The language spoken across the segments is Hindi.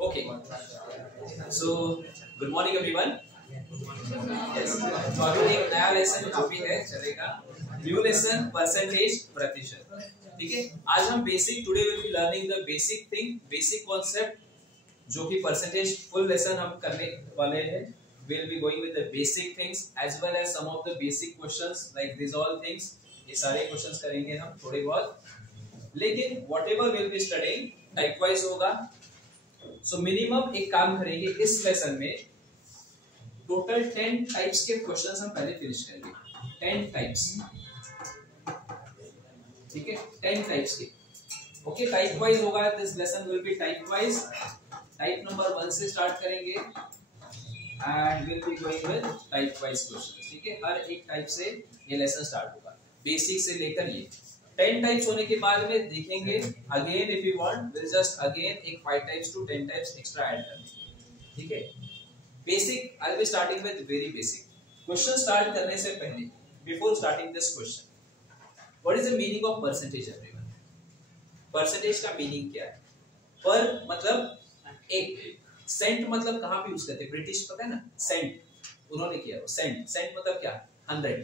Okay. So good morning everyone. Yes. तो अभी एक नया लेसन जो भी है चलेगा. New lesson percentage प्रतिशत. ठीक है. आज हम basic today will be learning the basic thing, basic concept जो कि percentage full lesson हम करने वाले हैं. We'll be going with the basic things as well as some of the basic questions like these all things. ये सारे questions करेंगे हम थोड़े बहुत. लेकिन whatever we'll be studying type wise होगा. So minimum एक काम करेंगे इस लेसन में टोटल 10 टाइप्स के क्वेश्चंस हम पहले फिनिश करेंगे. 10 टाइप्स. ठीक है, 10 टाइप्स के. ओके, टाइप वाइज होगा. This lesson will be type wise. Type number 1 से स्टार्ट करेंगे and will be going with type wise questions. ठीक है, हर एक टाइप से ये लेसन स्टार्ट होगा, बेसिक से लेकर ये 10 टाइप्स होने के बाद में देखेंगे again if you want will just again एक 5 types to 10 types extra add करना. ठीक है, basic I will be starting with very basic. Question start करने से पहले before starting this question what is the meaning of percentage everyone? Percentage का मीनिंग क्या है? पर मतलब एक, सेंट मतलब कहां पे यूज करते हैं? ब्रिटिश पता है ना, सेंट उन्होंने किया. सेंट, सेंट मतलब क्या? 100,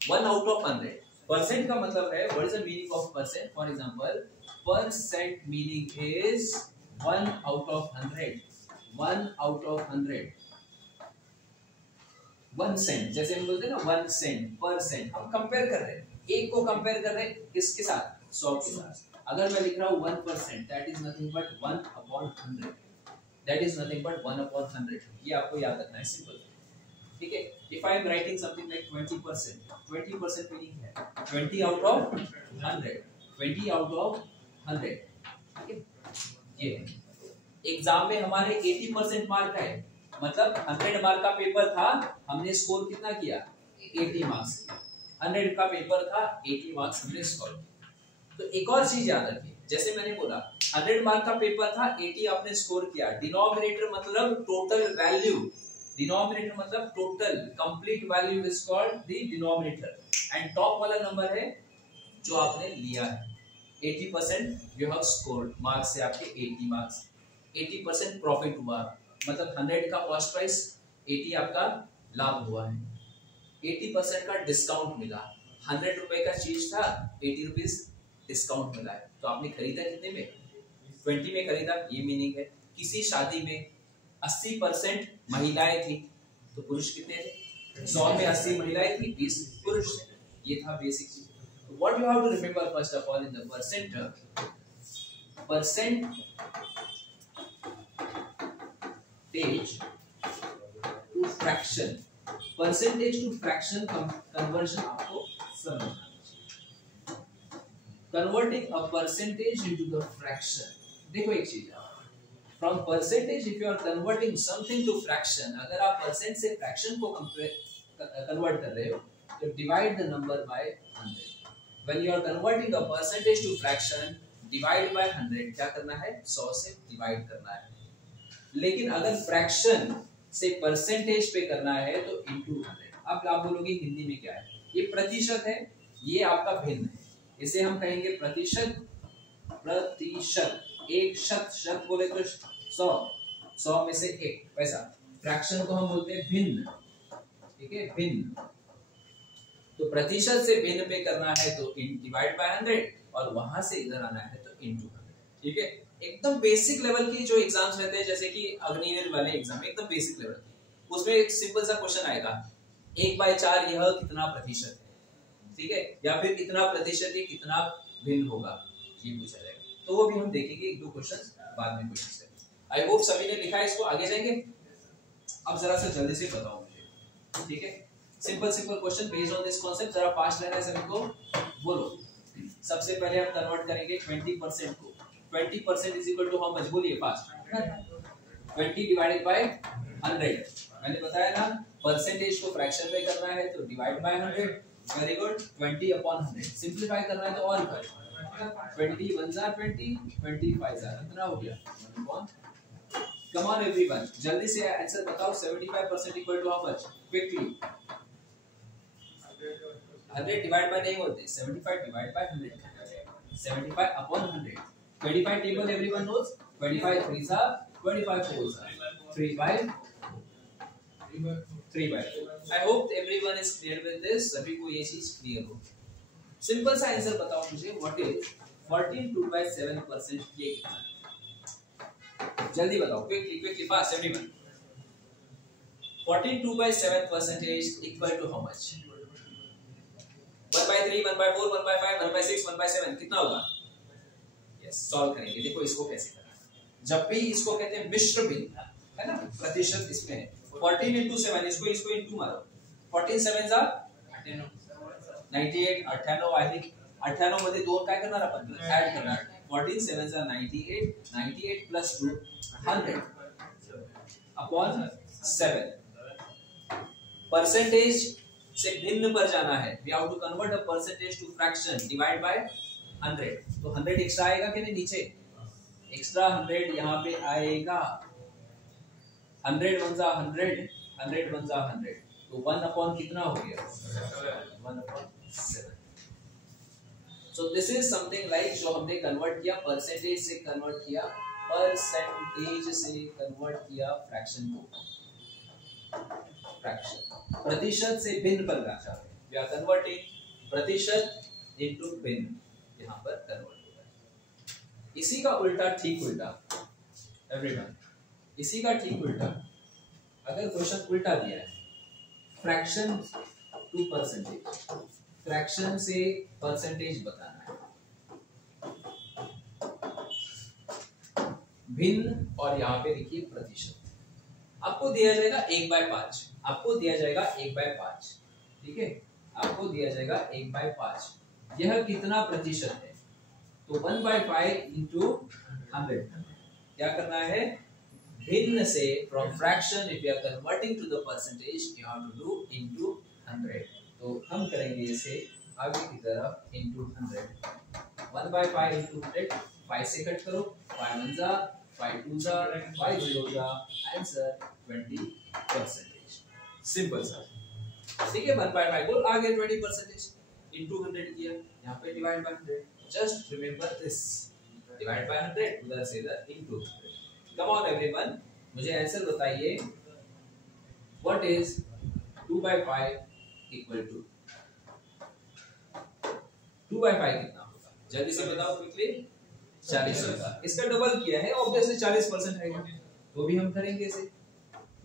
1 आउट ऑफ 100. परसेंट का मतलब है what is the meaning of percent? For example percent meaning is 1 out of 100. 1 out of 100. 1 cent, जैसे हम बोलते हैं ना 1 सेंट पर सेंट. हम कंपेयर कर रहे हैं, एक को कंपेयर कर रहे हैं किसके साथ? 100 के साथ. अगर मैं लिख रहा हूं 1%, that is nothing but 1 upon 100. That is nothing but 1 upon 100. ये आपको याद रखना है, सिंपल. ठीक है, if I am writing something like 20%, 20% meaning है 20 आउट ऑफ 100. 20 out of 100. ठीक है, ये एग्जाम में हमारे 80% मार्क है, मतलब 100 मार्क का पेपर था, हमने स्कोर कितना किया? 80 मार्क्स. 100 का पेपर था, 80 मार्क्स हमने स्कोर किया. तो एक और चीज याद रखिए, जैसे मैंने बोला 100 मार्क का पेपर था, 80 आपने स्कोर किया. डिनोमिनेटर मतलब टोटल वैल्यू. डिनोमिनेटर मतलब total complete value is called the denominator. And top वाला नंबर है जो आपने लिया है. 80% यू हैव स्कोर्ड, मार्क्स से आपके 80 मार्क्स. 80% प्रॉफिट हुआ, मतलब 100 का कॉस्ट प्राइस, 80 आपका लाभ हुआ है. 80% का डिस्काउंट मिला. 100 रुपए का चीज था, 80 रुपीज डिस्काउंट मिला है. तो आपने खरीदा कितने में? 20 में खरीदा. ये मीनिंग है. किसी शादी में 80% महिलाएं थी, तो पुरुष कितने थे? 100 में 80 महिलाएं थी, 20 पुरुष थे. ये था बेसिक चीज. What you have to remember first of all in the percent to fraction. Percentage to fraction conversion आपको समझना चाहिए. Converting a percentage into the fraction. देखो एक चीज, from percentage if you are converting something to fraction, अगर आप परसेंट से फ्रैक्शन को कन्वर्ट कर रहे हो तो divide the number by 100. When you are converting a percentage to fraction, divide by 100. क्या करना है? 100 से डिवाइड करना है. लेकिन अगर फ्रैक्शन से परसेंटेज पे करना है तो इनटू 100. अब आप बोलोगे हिंदी में क्या है? ये प्रतिशत है, ये आपका भिन्न है. इसे हम कहेंगे प्रतिशत. प्रतिशत, एक शत, शत बोले तो 100, 100 में से एक, वैसा फ्रैक्शन को हम बोलते हैं भिन्न. ठीक है, भिन्न. तो प्रतिशत से भिन्न पे करना है तो डिवाइड बाय 100, और वहां से इधर आना है तो इनटू 100. ठीक है, एकदम बेसिक लेवल की जो एग्जाम्स रहते हैं, जैसे कि अग्निवीर वाले एग्जाम, एकदम बेसिक लेवल, उसमें एक सिंपल सा क्वेश्चन आएगा 1/4 यह कितना प्रतिशत है. ठीक है, या फिर कितना प्रतिशत ये कितना भिन्न होगा, ये पूछा जाएगा. तो वो भी हम देखेंगे, एक दो क्वेश्चंस बाद में क्वेश्चंस है. आई होप सभी ने लिखा है इसको. आगे जाएंगे. अब जरा सा जल्दी से बताओ मुझे. ठीक है, simple simple question based on this concept. जरा फास्ट रहना है सभी को. बोलो, सबसे पहले हम कन्वर्ट करेंगे 20% को. 20% is equal to how much? बोलिए फास्ट. 20 divided by 100. मैंने बताया ना, परसेंटेज को फ्रैक्शन में करना है तो divide by 100. Very good. 20 upon 100. Simplify करना है तो और कर. 20 1 जा 20, 25 जा, कितना हो गया? कम ऑन एवरीवन, जल्दी से आंसर बताओ. 75% equal to how much? Quickly. 100 divide by नहीं होते, 75 divide by 100. 75 upon 100. 25 table everyone knows. 25 3 जा 25 fours are 3 by 3 by 4. I hope everyone is clear with this. सभी को ये चीज क्लियर हो. सिंपल सा आंसर बताओ मुझे. What is 14 2/7%? ये कितना है? जल्दी बताओ. Quickly, fast everyone. 14 2/7% equal to how much? 1/3, 1/4, 1/5, 1/6, 1/7. कितना होगा? Yes, सॉल्व करेंगे. देखो इसको कैसे करना है. जब भी इसको कहते हैं मिश्र भिन्न, है ना, प्रतिशत इसमें है. 14 into 7, इसको into मारो. 14 7s are 98. 98 I think 98 मध्ये 2 काय करणार आपण? ऐड करणार. 14 7s are 98. 98 plus 2 100 upon 7. Percentage से भिन्न पर जाना है. We have to convert a percentage to fraction. Divide by 100. तो 100 एक्स्ट्रा आएगा कि नहीं नीचे? एक्स्ट्रा 100 यहाँ पे आएगा. 100 1 जा 100, 100 1 जा 100. तो 1 अपॉन कितना हो गया? 1 upon 7. So this is something like जो हमने कन्वर्ट किया परसेंटेज से कन्वर्ट किया, परसेंटेज से कन्वर्ट किया फ्रैक्शन को. फ्रैक्शन प्रतिशत से भिन्न पर जाना है. We are converting प्रतिशत into भिन्न. यहाँ पर कन्वर्ट होगा. इसी का उल्टा ठीक उल्टा एवरीवन. इसी का ठीक उल्टा अगर क्वेश्चन उल्टा दिया है फ्रैक्शन टू परसेंटेज, फ्रैक्शन से परसेंटेज बताना है, भिन्न और यहाँ पे देखिए प्रतिशत. आपको दिया जाएगा 1/5. आपको दिया जाएगा 1/5. ठीक है, आपको दिया जाएगा 1/5. यह कितना प्रतिशत है? तो 1/5 into 100. क्या करना है? भिन्न से from fraction if you are converting to the percentage you have to do into 100. तो हम करेंगे इसे आगे की तरफ into 100. 1/5 into 100. 5 से कट करो. 5 1 जा 5 2 जा 5 0 जा. आंसर 20%. सिंपल सा. ठीक है, 1/5 को आगे 20% into 100 किया. यहाँ पे divide by 100. Just remember this. Divide by 100 उधर से इधर into 100. Come on everyone, मुझे आंसर बताइए. What is 2/5 equal to? 2/5 कितना होगा? जल्दी से बताओ क्विकली. 40 होगा. इसका डबल किया है ऑब्वियसली 40% आएगा. तो भी हम करेंगे इसे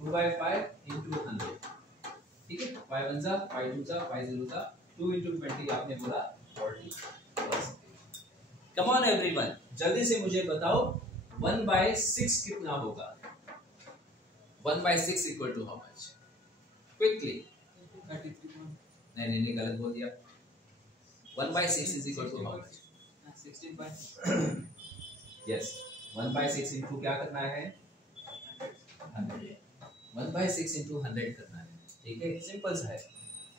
2/5 into 100. ठीक है, 5 1 जा 5 2 जा 5 0 जा 2 into 20 आपने बोला 40%. Come on everyone, जल्दी से मुझे बताओ 1/6 कितना होगा? 1/6 equal to how much? Quickly. 33. नहीं गलत बोल दिया. 1/6 is equal to how much? 16. Yes. 1/6 into क्या करना है? 100. 1/6 into 100 करना है. ठीक है, सिंपल सा है.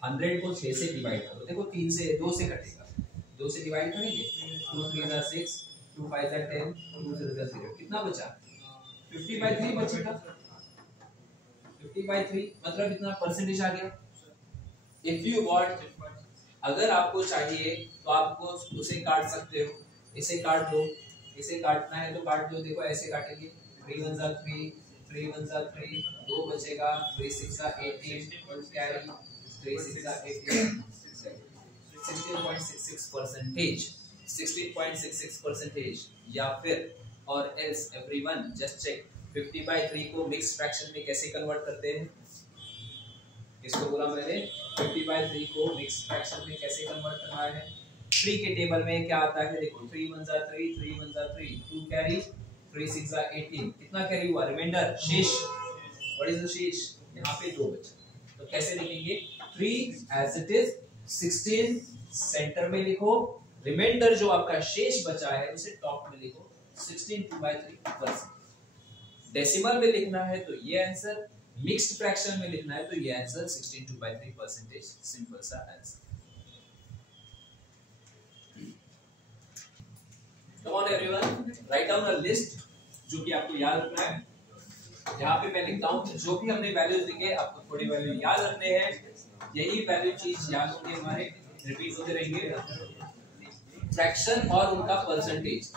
100 को 6 से डिवाइड करो. देखो 3 से 2 से कटेगा. 2 से डिवाइड करेंगे. 2 3 जा 6, 2 5 जा 10, 2 0 जा 0. कितना बचा? 50/3 बचेगा. 50/3 मतलब इतना परसेंटेज आ गया. इफ यू वांट, अगर आपको चाहिए तो आपको उसे काट सकते हो. इसे काट दो. इसे काटना है तो काट दो. देखो ऐसे काटेंगे. 3 1 जा 3, 3 1 जा 3, 2 बचेगा. 3 6 जा 18, कैरी 3 6 जा 18, 16.66%. 16.66% या फिर और एल्स एवरीवन जस्ट चेक 50/3 को मिक्स फ्रैक्शन में कैसे कन्वर्ट करते हैं. इसको बोला मैंने 50/3 को मिक्स फ्रैक्शन में कैसे कन्वर्ट करना है. 3 के टेबल में क्या आता है देखो. 3 1 जा 3, 3 1 जा 3, 2 कैरी, 3 6 जा 18. कितना कैरी हुआ? रिमाइंडर, शेष. व्हाट इज द शेष? यहाँ पे 2 बचा. तो कैसे लिखेंगे? 3 एज इट इज, 16 सेंटर में लिखो. रिमाइंडर जो आपका शेष बचा है उसे टॉप में लिखो. 16 2/3%. डेसिमल में लिखना है तो ये आंसर, मिक्स्ड फ्रैक्शन में लिखना है तो ये आंसर 16 2/3%. सिंपल सा answer. Come on everyone, write down a list जो कि आपको याद रखना है. यहाँ पे मैं लिखता हूँ जो भी हमने वैल्यूज लिखे आपको थोड़ी वैल्यू याद रखने हैं. यही वैल्यू चीज याद होंगे हमारे, रिपीट होते रहेंगे. फ्रैक्शन और उनका परसेंटेज.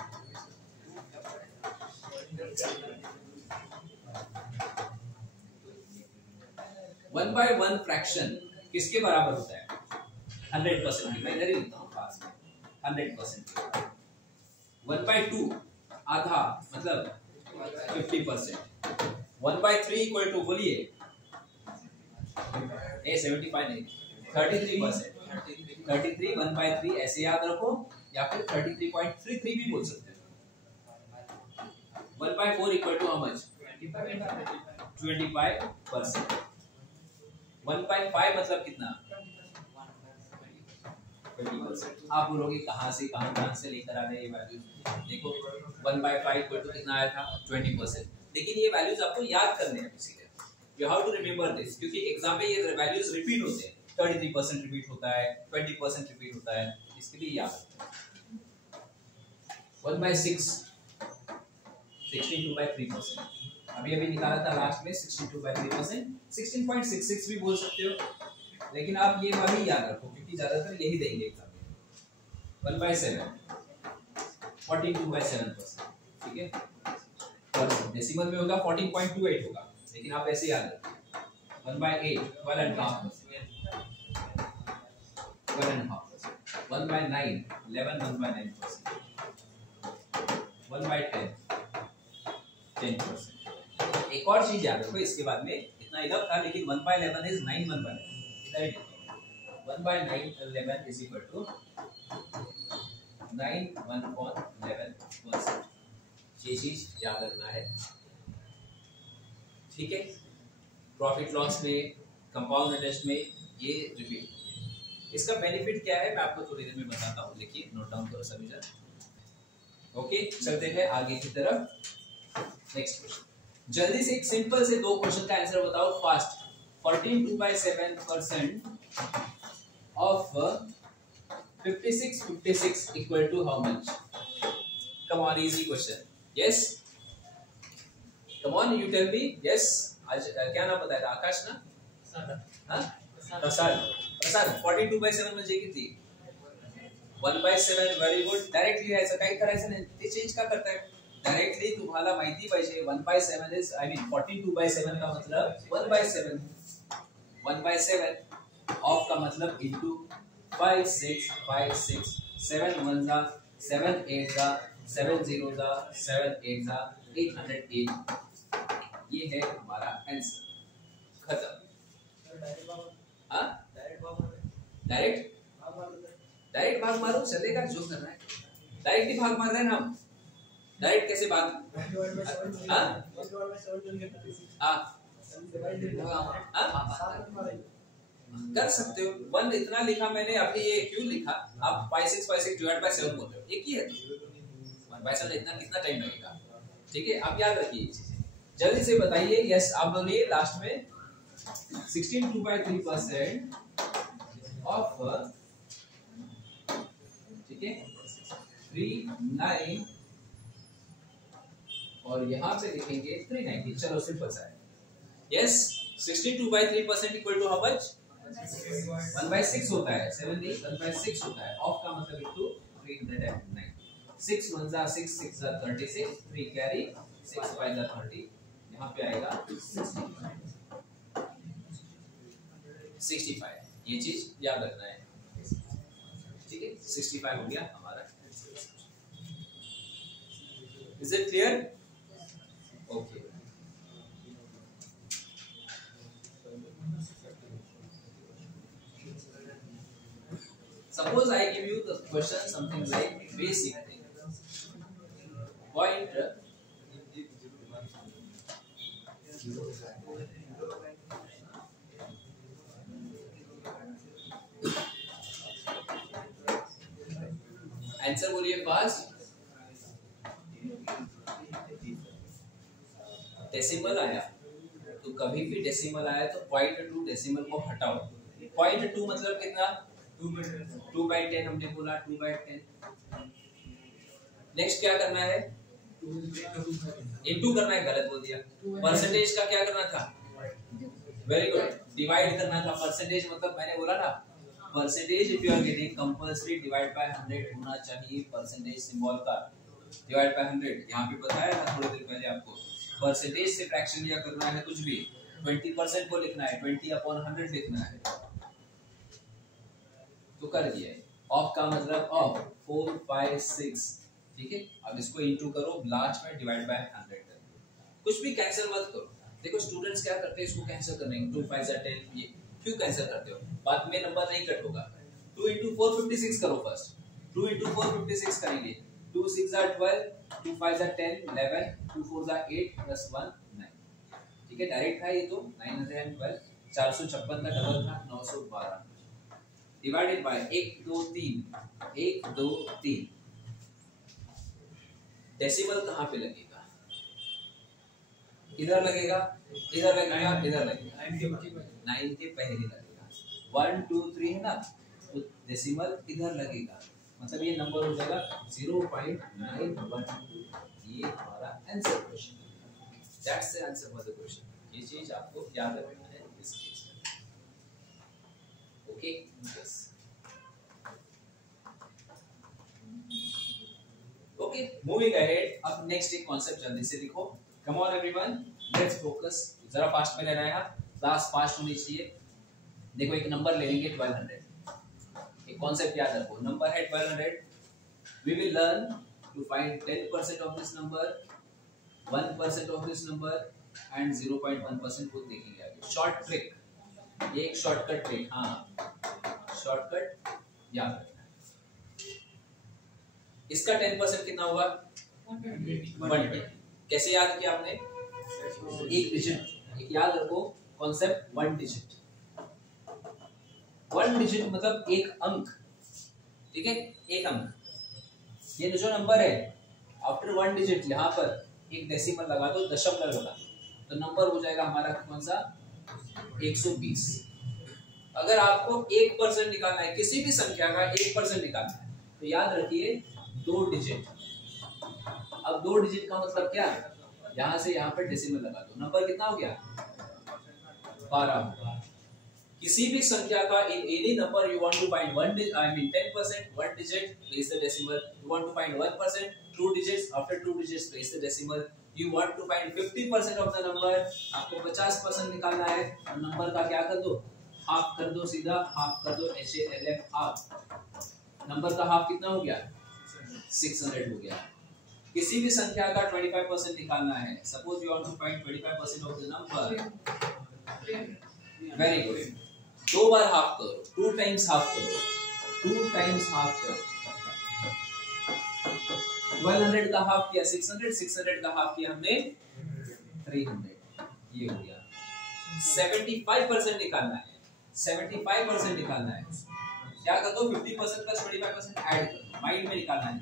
1/1 फ्रैक्शन किसके बराबर होता है? 100% की। मैं इधर ही लिखता हूँ पास में 100%। 1/2 आधा मतलब 50%। 1/3 इक्वल टू बोलिए 75 नहीं 33%। 33 1/3 ऐसे याद रखो या फिर 33.33 भी बोल सकते हो। 1/4 इक्वल टू हाउ मच? 25%। 1/5 मतलब कितना? 20%। आप बोलोगे कहाँ से लेकर आ रहे ये वैल्यूज? देखो 1/5 इक्वल टू कितना आया था? 20%। लेकिन ये वैल्यूज आपको याद करने हैं इसीलिए you have to remember this, क्योंकि एग्जाम में ये वैल्यूज रिपीट होते हैं। 33% रिपीट होता है, 20% रिपीट होता है, इसके लिए याद रखना। 1/6 62/3%। अभी निकाला था लास्ट में 62/3%। 16.66 भी बोल सकते हो, लेकिन आप ये वाली याद रखो क्योंकि ज्यादातर यही देंगे एग्जाम में। 1/7 42/7%। ठीक है, और डेसिमल में होगा 14.28 होगा, लेकिन आप ऐसे याद रखो। 1/8 12.5%। 1/9 11.9%। 1/10 10%। एक और चीज याद रखो इसके बाद में, इतना इधर था लेकिन 1/11 इज 9 1/9। इधर ही 1/9 इज इक्वल टू 9 1/11%। ये चीज याद रखना है। ठीक है, प्रॉफिट लॉस में, कंपाउंड इंटरेस्ट में ये रिपीट। इसका बेनिफिट क्या है मैं आपको थोड़ी देर में बताता हूँ, लिखिए नोट डाउन करो सभी जन। ओके, चलते हैं आगे की तरफ। नेक्स्ट क्वेश्चन, जल्दी से एक सिंपल से दो क्वेश्चन का आंसर बताओ fast. 14/2/7% of 56 equal to how much? Come on, easy question. Yes, come on, you tell me. Yes, आज क्या नाम बताया था? आकाश ना? हाँ, प्रसाद। 42/7 म्हणजे किती? 1/7. व्हेरी गुड, डायरेक्टली यायचं, काही करायचं नाही, ते चेंज का करताय? डायरेक्टली तुम्हाला माहिती पाहिजे 1/7 इज आई मीन 42/7 का मतलब 1/7। 1/7 ऑफ का मतलब इनटू 5 6 5 6 7 1 जा 7 8 जा 7 0 जा 7 8 जा 808। ये है हमारा आंसर। खत्म। हाँ, डायरेक्ट भाग मारो चलेगा, जो करना है डायरेक्टली भाग मार रहे हैं ना हम। डायरेक्ट कैसे भाग? कर सकते हो। 1 इतना लिखा मैंने, अभी ये क्यों लिखा? आप 5 6 5 6 डिवाइड बाय 7 बोलते हो, एक ही है। 1/7 इतना कितना टाइम लगेगा? ठीक है, आप याद रखिए ये चीजें। जल्दी से बताइए। यस, आप बोलिए लास्ट में 16/2/3% ऑफ, ठीक है, 39 और यहाँ पे लिखेंगे 390। चलो सिंपल सा है। Yes, 62/3% equal to how much? 1/6 होता है। 1/6 होता है। ऑफ का मतलब इनटू 309। 6 1 जा 6 6 जा 36, 3 कैरी 6 5 जा 30, यहाँ पे आएगा 65। ये चीज याद रखना है। ठीक है, 65 हो गया हमारा। Is it clear? Okay, suppose I give you the question something like basic thing. Point answer बोलिए फास्ट। डेसिमल आया तो कभी भी डेसिमल आया तो 0.2 डेसिमल को हटाओ। 0.2 मतलब कितना? 2/10 हमने बोला, 2/10। नेक्स्ट क्या करना है? इनटू करना है, गलत बोल दिया। परसेंटेज का क्या करना था? वेरी गुड, डिवाइड करना था। परसेंटेज मतलब मैंने बोला ना, percentage if you are getting compulsory divide by 100 होना चाहिए। परसेंटेज सिंबल का डिवाइड बाय 100 यहाँ पे बताया था थोड़ी देर पहले आपको। परसेंटेज से फ्रैक्शन या करना है कुछ भी 20% को लिखना है, 20/100 लिखना है, तो कर दिया है। ऑफ का मतलब ऑफ 4 5 6, ठीक है। अब इसको इंटू करो, लास्ट में डिवाइड बाय 100 कर दो। कुछ भी कैंसिल मत करो। देखो स्टूडेंट्स क्या करते हैं, इसको कैंसिल करने 2 5 10, ये क्यों कैंसिल करते हो? बाद में नंबर नहीं कट होगा। 2 × 4 56 करो फर्स्ट, 2 × 4 56 करेंगे, 2 6 12, 2 5 10 11, 2 4 8 + 1 9, ठीक है। डायरेक्ट था ये तो 912, 456 का डबल था 912, डिवाइडेड बाय 1 2 3, 1 2 3। डेसिमल कहाँ पे लगेगा? इधर लगेगा, इधर लगेगा, इधर लगेगा, 9 के पहले लगेगा। 1 2 3 है ना, तो डेसिमल इधर लगेगा, मतलब ये नंबर हो जाएगा 0.912। ये हमारा answer question, that's the answer for the question. ये चीज आपको याद रखना है इस केस में, okay. Yes, okay, moving ahead. अब नेक्स्ट एक कॉन्सेप्ट जल्दी से लिखो। Come on everyone, let's focus. जरा फास्ट में लेना है, क्लास फास्ट होनी चाहिए। देखो एक नंबर ले लेंगे 1200, एक कॉन्सेप्ट याद रखो, नंबर है 1200। We will learn to find 10% of this number, 1% of this number and 0.1% को देखेंगे आगे। शॉर्ट ट्रिक, ये एक शॉर्टकट ट्रिक, हाँ शॉर्टकट याद रखना। इसका 10% कितना होगा? 1। कैसे याद किया आपने? एक डिजिट, एक याद रखो कॉन्सेप्ट, 1 डिजिट। 1 डिजिट मतलब एक अंक, ठीक है, एक अंक। ये जो नंबर है, आफ्टर 1 डिजिट यहाँ पर एक डेसिमल लगा दो, दशमलव लगा दो, तो नंबर हो जाएगा हमारा कौन सा? 120। अगर आपको 1% निकालना है, किसी भी संख्या का 1% निकालना है, तो याद रखिए 2 डिजिट। अब 2 डिजिट का मतलब क्या? यहाँ से यहाँ पर डेसिमल लगा दो, नंबर कितना हो गया? 12। किसी भी संख्या का any number you want to find 10%, 1 digit, place the decimal. You want to find 1%, 2 digits, after 2 digits place the decimal. You want to find 50% of the number, आपको 50% निकालना है, और नंबर का क्या कर दो? हाफ कर दो, सीधा हाफ कर दो, HALF हाफ। नंबर का हाफ कितना हो गया? 600 हो गया। किसी भी संख्या का 25% निकालना है, suppose you want to find 25% of the number, very good. 2 bar half करो, 2 टाइम्स हाफ करो, 2 टाइम्स हाफ करो। 1200 का हाफ किया 600, 600 का हाफ किया हमने 300, ये हो गया। 75% निकालना है, 75% निकालना है, क्या कर दो? 50% प्लस 25% ऐड कर दो, माइंड में निकालना है।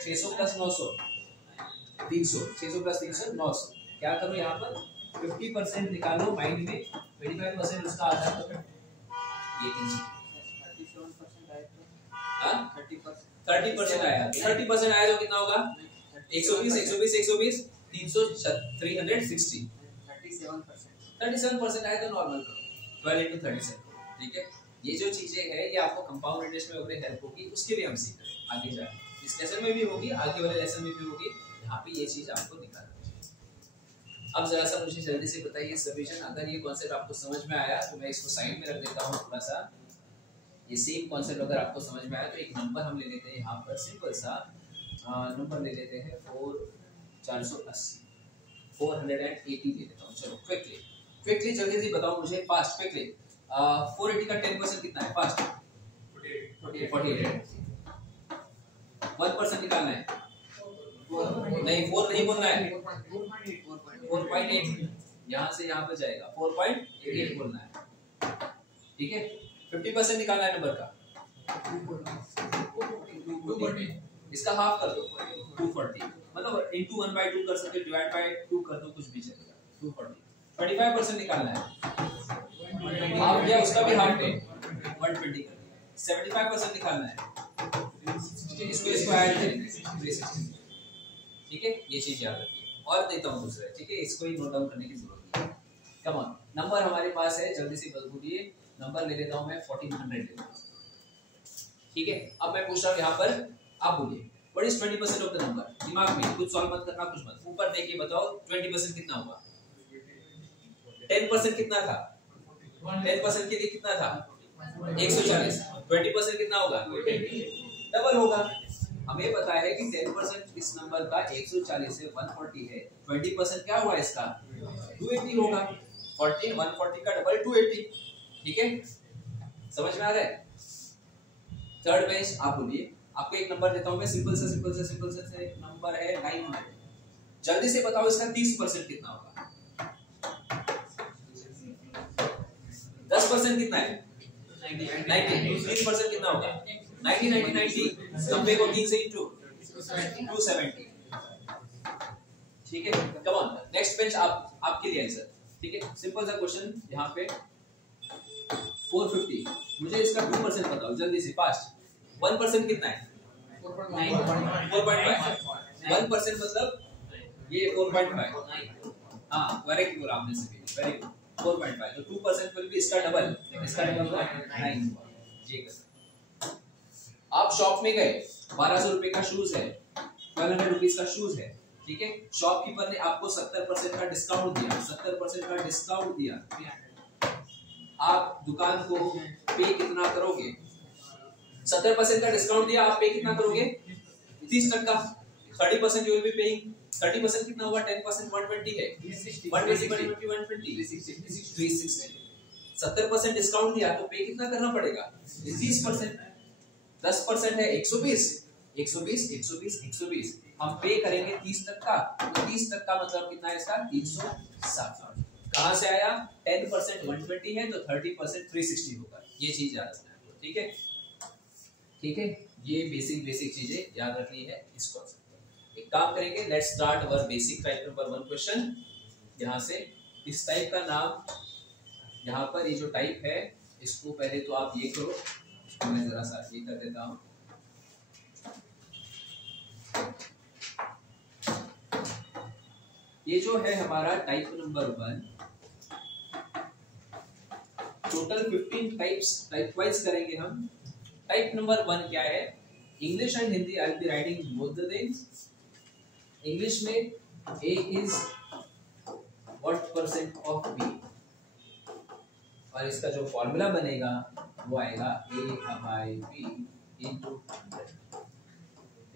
600 प्लस 900 300, 600 प्लस 300 900। क्या करो यहाँ पर? 50% निकालो माइंड में, 25% उसका आधा करो, ये 30% आया। 30% आया तो कितना होगा? 120 120 120 300 360, 37% आया तो नॉर्मल करो, 12 into 37, ठीक है। ये जो चीजें है ये आपको कंपाउंड इंटरेस्ट में वगैरह हेल्प होगी, उसके लिए हम सीख रहे हैं आगे जाके, इस लेसन में भी होगी, आगे वाले लेसन में भी होगी। यहाँ पे ये चीज आपको निकालना है। अब जरा सा मुझे जल्दी से बताइए सब्डिविजन, अगर ये कॉन्सेप्ट आपको समझ में आया तो मैं इसको साइड में रख देता हूँ थोड़ा सा। ये सेम कॉन्सेप्ट अगर आपको समझ में आया तो एक नंबर हम ले लेते हैं यहाँ पर, सिंपल सा नंबर ले लेते हैं 480, 480 ले लेता हूँ। चलो क्विकली जल्दी से बताओ मुझे, फास्ट क्विकली। 480 का 10% कितना है? फास्ट 48। 1% निकालना है, नहीं 4 नहीं बोलना है, 4.8 यहाँ से यहाँ पे जाएगा, 4.8 बोलना है, ठीक है। 50% निकालना है नंबर का, 240, इसका हाफ कर दो 240, मतलब into 1/2 कर सकते, डिवाइड बाय 2 कर दो, कुछ भी चलेगा। 240। 25% निकालना है, हाफ किया उसका भी हाफ दे, 120 कर दिया। 75% निकालना है, इसको ऐड करेंगे 360, ठीक है। ये चीज याद रखिए। और देता हूँ दूसरा, ठीक है, इसको ही नोट डाउन करने की जरूरत नहीं है। कम ऑन, नंबर हमारे पास है, जल्दी से बोलिए। नंबर ले लेता हूँ मैं 1400 ले लेता हूँ, ठीक है। अब मैं पूछ रहा हूँ यहाँ पर, आप बोलिए what is 20% of the number. दिमाग में कुछ सॉल्व मत करना, कुछ मत, ऊपर देख के बताओ 20% कितना होगा? 10% कितना था? 10% के लिए कितना था? 140। 20% कितना होगा? डबल होगा। हमें पता है कि 10% इस नंबर का 140 से 140 है, 20% क्या हुआ इसका? 280 होगा। 140 का डबल 280। ठीक है, समझ में आ रहा है? थर्ड बेंच आप बोलिए, आपको एक नंबर देता हूं मैं, सिंपल से नंबर है 900। जल्दी से बताओ इसका 30% कितना होगा? 10% कितना है? 90। 30% कितना होगा? 90। 90 को 3 से इंटू 270। ठीक है, कम ऑन। नेक्स्ट बेंच आपके लिए आंसर। ठीक है, सिंपल सा क्वेश्चन यहाँ पे 450। मुझे इसका 2% बताओ जल्दी से, फास्ट। 1% कितना है? 4.5। 1% मतलब ये 4.5। हाँ, करेक्ट बोला आपने सभी, वेरी गुड। 4.5 तो 2% विल बी इसका डबल। इसका डबल का 9 हुआ। ये कर, आप शॉप में गए, 1200 रुपए का शूज है, 1200 रुपीज का शूज है। ठीक है, शॉपकीपर ने आपको 70% का डिस्काउंट दिया। 70% का डिस्काउंट दिया, आप दुकान को पे कितना करोगे? 70% का डिस्काउंट दिया, आप पे कितना करोगे? 30%। 30% यू विल बी पेइंग। 30% कितना हुआ? 10% 120 है। 120 360। 70% डिस्काउंट दिया तो पे कितना करना पड़ेगा? 30%। 10% है 120। 120 हम पे करेंगे 30%। तो 30% मतलब कितना है इसका? 360। कहां से आया? 10% 120 है तो 30% 360 होगा। ये चीज याद रखना है। ठीक है, ठीक है, ये बेसिक चीजें याद रखनी है इस कॉन्सेप्ट। एक काम करेंगे, let's start our basic type number 1 question. यहाँ से इस टाइप का नाम, यहाँ पर ये जो टाइप है इसको पहले तो आप ये करो, इसको मैं जरा सा ये कर देता हूँ। ये जो है हमारा type number 1, total 15 type wise करेंगे हम। टाइप नंबर 1 क्या है? English and Hindi I will be writing both the things. English में A is what % of B, और इसका जो फॉर्मूला बनेगा वो आएगा A/B into 100।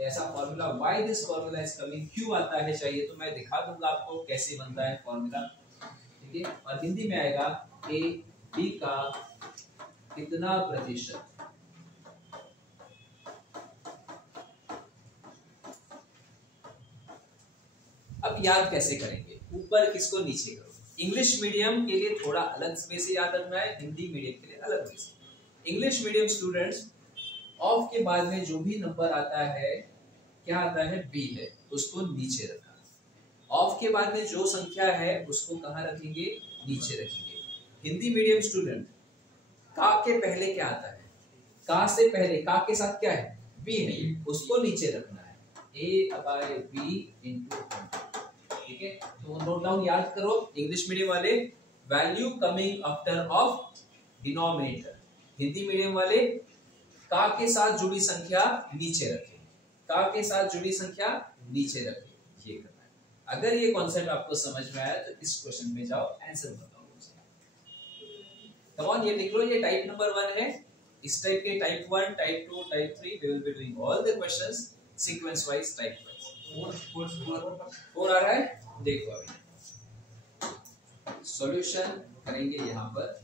ऐसा formula, why this formula is coming, क्यों आता है चाहिए तो मैं दिखा दूंगा आपको कैसे बनता है फॉर्मूला। ठीक है, और हिंदी में आएगा A B का कितना प्रतिशत। अब याद कैसे करेंगे? ऊपर किसको नीचे करो। इंग्लिश मीडियम के लिए थोड़ा अलग वे से याद रखना है, हिंदी मीडियम के लिए अलग वे से। इंग्लिश मीडियम स्टूडेंट्स, ऑफ के बाद में जो भी नंबर आता है क्या आता है? बी है, उसको नीचे रखना। ऑफ के बाद में जो संख्या है उसको कहाँ रखेंगे? नीचे रखेंगे। हिंदी मीडियम स्टूडेंट, का के पहले क्या आता है? का से पहले, का के साथ क्या है? बी है, उसको नीचे रखना है। A/B into 100। ठीक है, तो नोट डाउन याद करो इंग्लिश मीडियम वाले, value coming after of denominator. Hindi medium वाले का के साथ जुड़ी संख्या नीचे रखें, का के साथ जुड़ी संख्या नीचे रखें। ये करना है। अगर ये कॉन्सेप्ट आपको समझ में आया तो इस क्वेश्चन में जाओ, आंसर बताओ मुझे। कम ऑन, ये लिख लो, ये टाइप नंबर 1 है। इस टाइप के type 1, type 2, type 3 we will be doing all the questions sequence wise, type wise. 4 आ रहा है, देखो अभी सॉल्यूशन करेंगे। यहाँ पर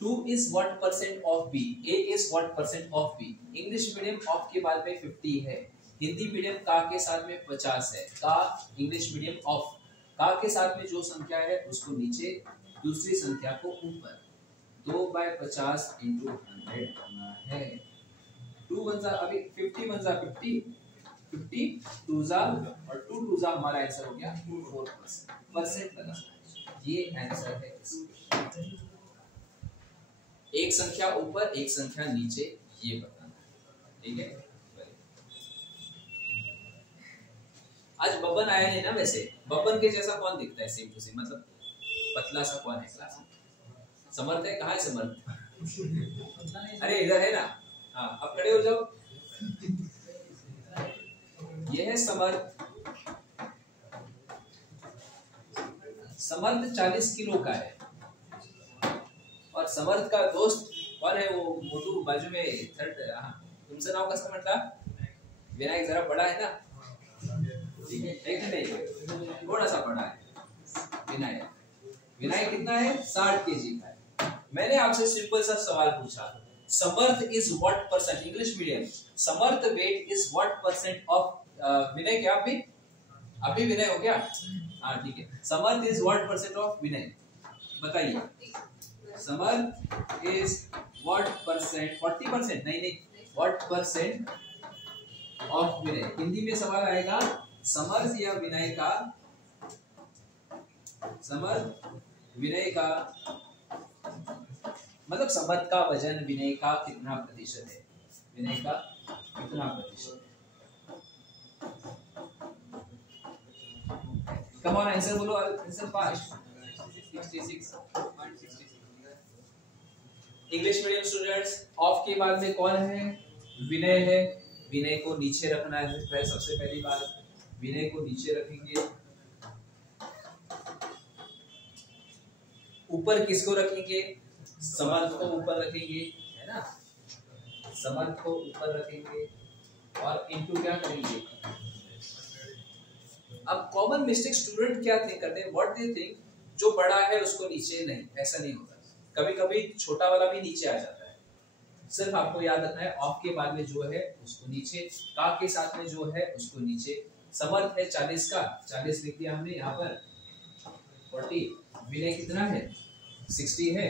2 is what % of B, A is what % of B। English medium of के बाद में 50 है, हिंदी मीडियम का के साथ में 50 है। का इंग्लिश मीडियम ऑफ, का के साथ में जो संख्या है उसको नीचे, दूसरी संख्या को ऊपर। 2/50 into 100 करना है। 2 1 अभी 50 1 50, 50 2 और 2 2 हमारा आंसर हो गया 4% लगा। ये आंसर है इसका। एक संख्या ऊपर, एक संख्या नीचे, ये बताना है। ठीक है, आज बब्बन आया है ना। वैसे बब्बन के जैसा कौन दिखता है? सेम टू सेम, मतलब पतला सा कौन है क्लास में? समर्थ है, कहाँ है समर्थ? अरे इधर है ना। हाँ, अब खड़े हो जाओ। ये है समर्थ। समर्थ 40 किलो का है और समर्थ का दोस्त कौन है? वो मोटू बाजू में थर्ड, तुमसे नाम कस्टमर था विनायक, जरा बड़ा है ना, ठीक है, एक नहीं थोड़ा सा बड़ा है विनायक। विनायक कितना है? 60 केजी का है। मैंने आपसे सिंपल सा सवाल पूछा, Samarth is what percent, English medium, Samarth weight is what percent of Vinay? क्या आप भी विनय हो क्या? हाँ ठीक है, Samarth is what percent of Vinay, बताइए। Samarth is what percent, 40%? नहीं, what percent of Vinay. Hindi में सवाल आएगा समर्थ या विनय का, समर्थ विनय का, मतलब समर्थ का वजन विनय का कितना प्रतिशत है, विनय का कितना प्रतिशत है। कम ऑन आंसर बोलो, answer fast. 66.66। English medium students, of के बाद में कौन है? विनय है। विनय को नीचे रखना है, सबसे पहली बात विनय को नीचे रखेंगे। ऊपर किसको रखेंगे? समर्थ को ऊपर रखेंगे, है ना, समर्थ को ऊपर रखेंगे और इनटू क्या करेंगे। अब कॉमन मिस्टेक स्टूडेंट क्या थिंक करते हैं, व्हाट दे थिंक, जो बड़ा है उसको नीचे, नहीं, ऐसा नहीं होता। कभी कभी छोटा वाला भी नीचे आ जाता है। सिर्फ आपको याद रखना है ऑफ के बाद में जो है उसको नीचे, का के साथ में जो है उसको नीचे। समर्थ है 40 का, 40 लिख दिया हमने यहाँ पर, 40। विनय कितना है? 60 है,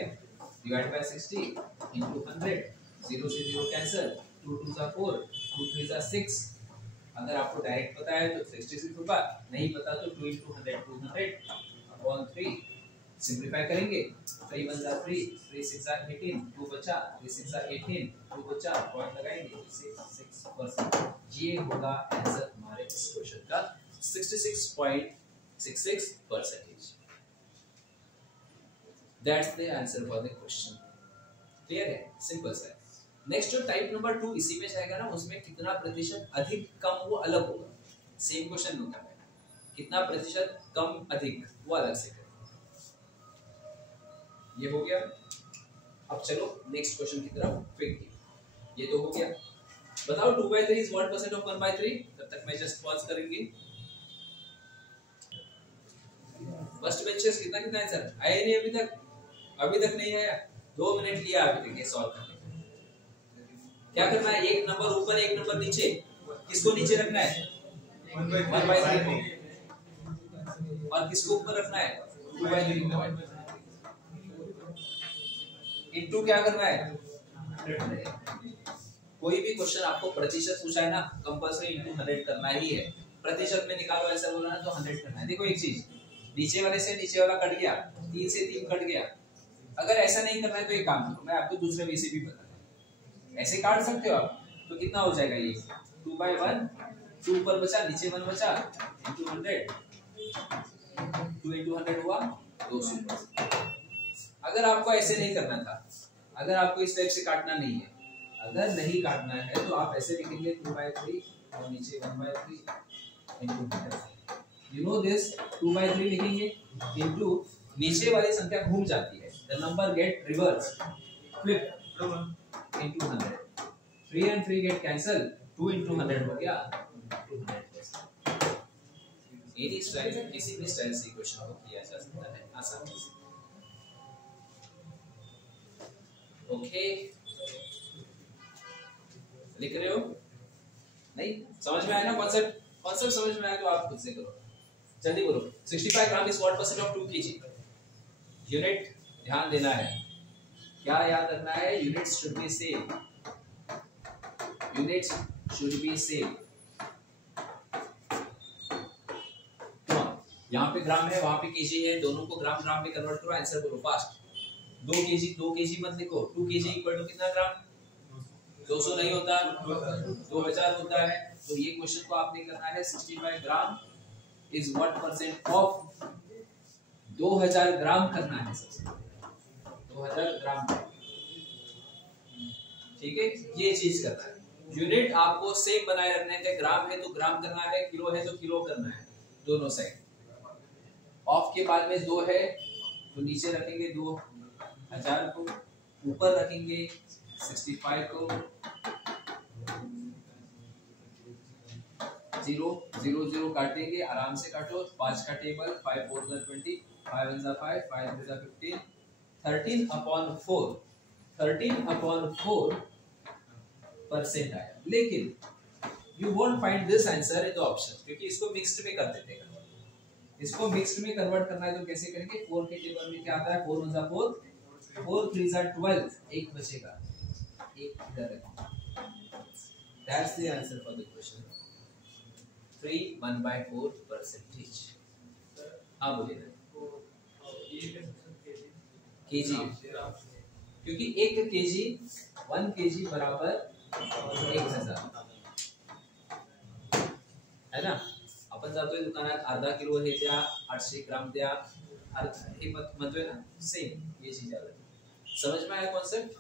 डिवाइड बाय 60 इनटू 100, 0 से 0 कैंसिल, 2 2 सा 4, 2 3 सा 6। अगर आपको डायरेक्ट पता है तो 66 होगा, नहीं पता तो 2 into 100 200 अपॉन 3 सिंपलीफाई करेंगे। 3 1 जा 3, 3 6 जा 18, 2 बचा, 3 6 जा 18, 2 बचा, पॉइंट लगाएंगे 6%। ये होगा आंसर हमारे इस क्वेश्चन का 66.66%। That's the answer for the question. Clear है, सिंपल सा। नेक्स्ट जो टाइप नंबर 2 इसी में जाएगा ना, उसमें कितना प्रतिशत अधिक कम वो अलग होगा। सेम क्वेश्चन होता है, कितना प्रतिशत कम अधिक वो अलग से करें। ये हो गया। अब चलो नेक्स्ट क्वेश्चन की तरफ क्विकली। ये तो हो गया। बताओ 2/3 इज व्हाट परसेंट ऑफ 1/3? तब तक मैं जस्ट पॉज करेंगे। फर्स्ट बेंचेस कितना कितना आंसर आया नहीं अभी तक? अभी तक नहीं आया। 2 मिनट लिया अभी तक ये सॉल्व करने में। क्या करना है? एक नंबर ऊपर एक नंबर नीचे। किसको नीचे रखना है? 1/3 को। और किसको ऊपर रखना है? 2/3 को। इनटू क्या करना है? कोई भी क्वेश्चन आपको प्रतिशत पूछा है ना, कंपल्सरी इनटू 100 करना ही है। प्रतिशत में निकालो ऐसा बोला ना तो 100 करना है। देखो एक चीज, नीचे वाले से नीचे वाला कट गया, 3 से 3 कट गया। अगर ऐसा नहीं करना है तो एक काम करो, मैं आपको दूसरे वे से भी बता दूं। ऐसे काट सकते हो आप, तो कितना हो जाएगा ये 2/1, 2 ऊपर बचा, नीचे 1 बचा, इनटू 100, 2 into 100 हुआ 200। अगर आपको ऐसे नहीं करना था, अगर आपको इस टाइप से काटना नहीं है, अगर नहीं काटना है तो आप ऐसे लिखेंगे 2/3 और नीचे 1/3 इनटू 100। यू नो दिस, 2/3 लिखेंगे इनटू नीचे वाली संख्या घूम जाती है, the number get reverse, flip into 100। 3 and 3 get cancel, 2 into 100 हो गया 200। एनी स्टाइल, किसी भी स्टाइल से क्वेश्चन को किया जा सकता है आसानी से। ओके, लिख रहे हो? नहीं समझ में आया ना कॉन्सेप्ट? कॉन्सेप्ट समझ में आया तो आप खुद से करो, जल्दी बोलो। 65 gram is what percent of 2 kg? Unit ध्यान देना है, क्या याद रखना है? Units should be same, units should be same. यहाँ पे ग्राम है, वहां पे केजी है, दोनों को ग्राम ग्राम में कन्वर्ट करो, आंसर बोलो फास्ट। 2 kg मत लिखो, 2 kg इक्वल टू कितना ग्राम? 200 नहीं होता, 2000 होता है। तो ये क्वेश्चन को आपने करना है 65 gram is what percent of 2000 ग्राम करना है, सबसे 2000 ग्राम। ठीक है, ये चीज करना है। यूनिट आपको सेम बनाए रखने हैं, ग्राम है तो ग्राम करना है, किलो है तो किलो करना है, दोनों साइड। ऑफ के बाद में 2 है तो नीचे रखेंगे 2000 को, ऊपर रखेंगे 65 को, 0 0 0 काटेंगे, आराम से काटो, 5 का टेबल, 5 4 20, 5 1 5, 5 2 15, 13/4 13/4% आया। लेकिन you won't find this answer in the option, क्योंकि इसको मिक्स्ड में कर देते हैं। इसको मिक्स्ड में कन्वर्ट करना है तो कैसे करेंगे? 4 के टेबल में क्या आता है? 4 1 4, 4 3 12, एक बचेगा, एक इधर है। That's the answer for the question 3/4%। हाँ बोलिए ना, केजी, क्योंकि 1 केजी 1 केजी बराबर 1000 है ना। आपण जातोय दुकानात अर्धा किलो हे द्या, 800 ग्राम द्या, हे म्हणतोय ना, सेम ये चीज है। समझ में आया कॉन्सेप्ट?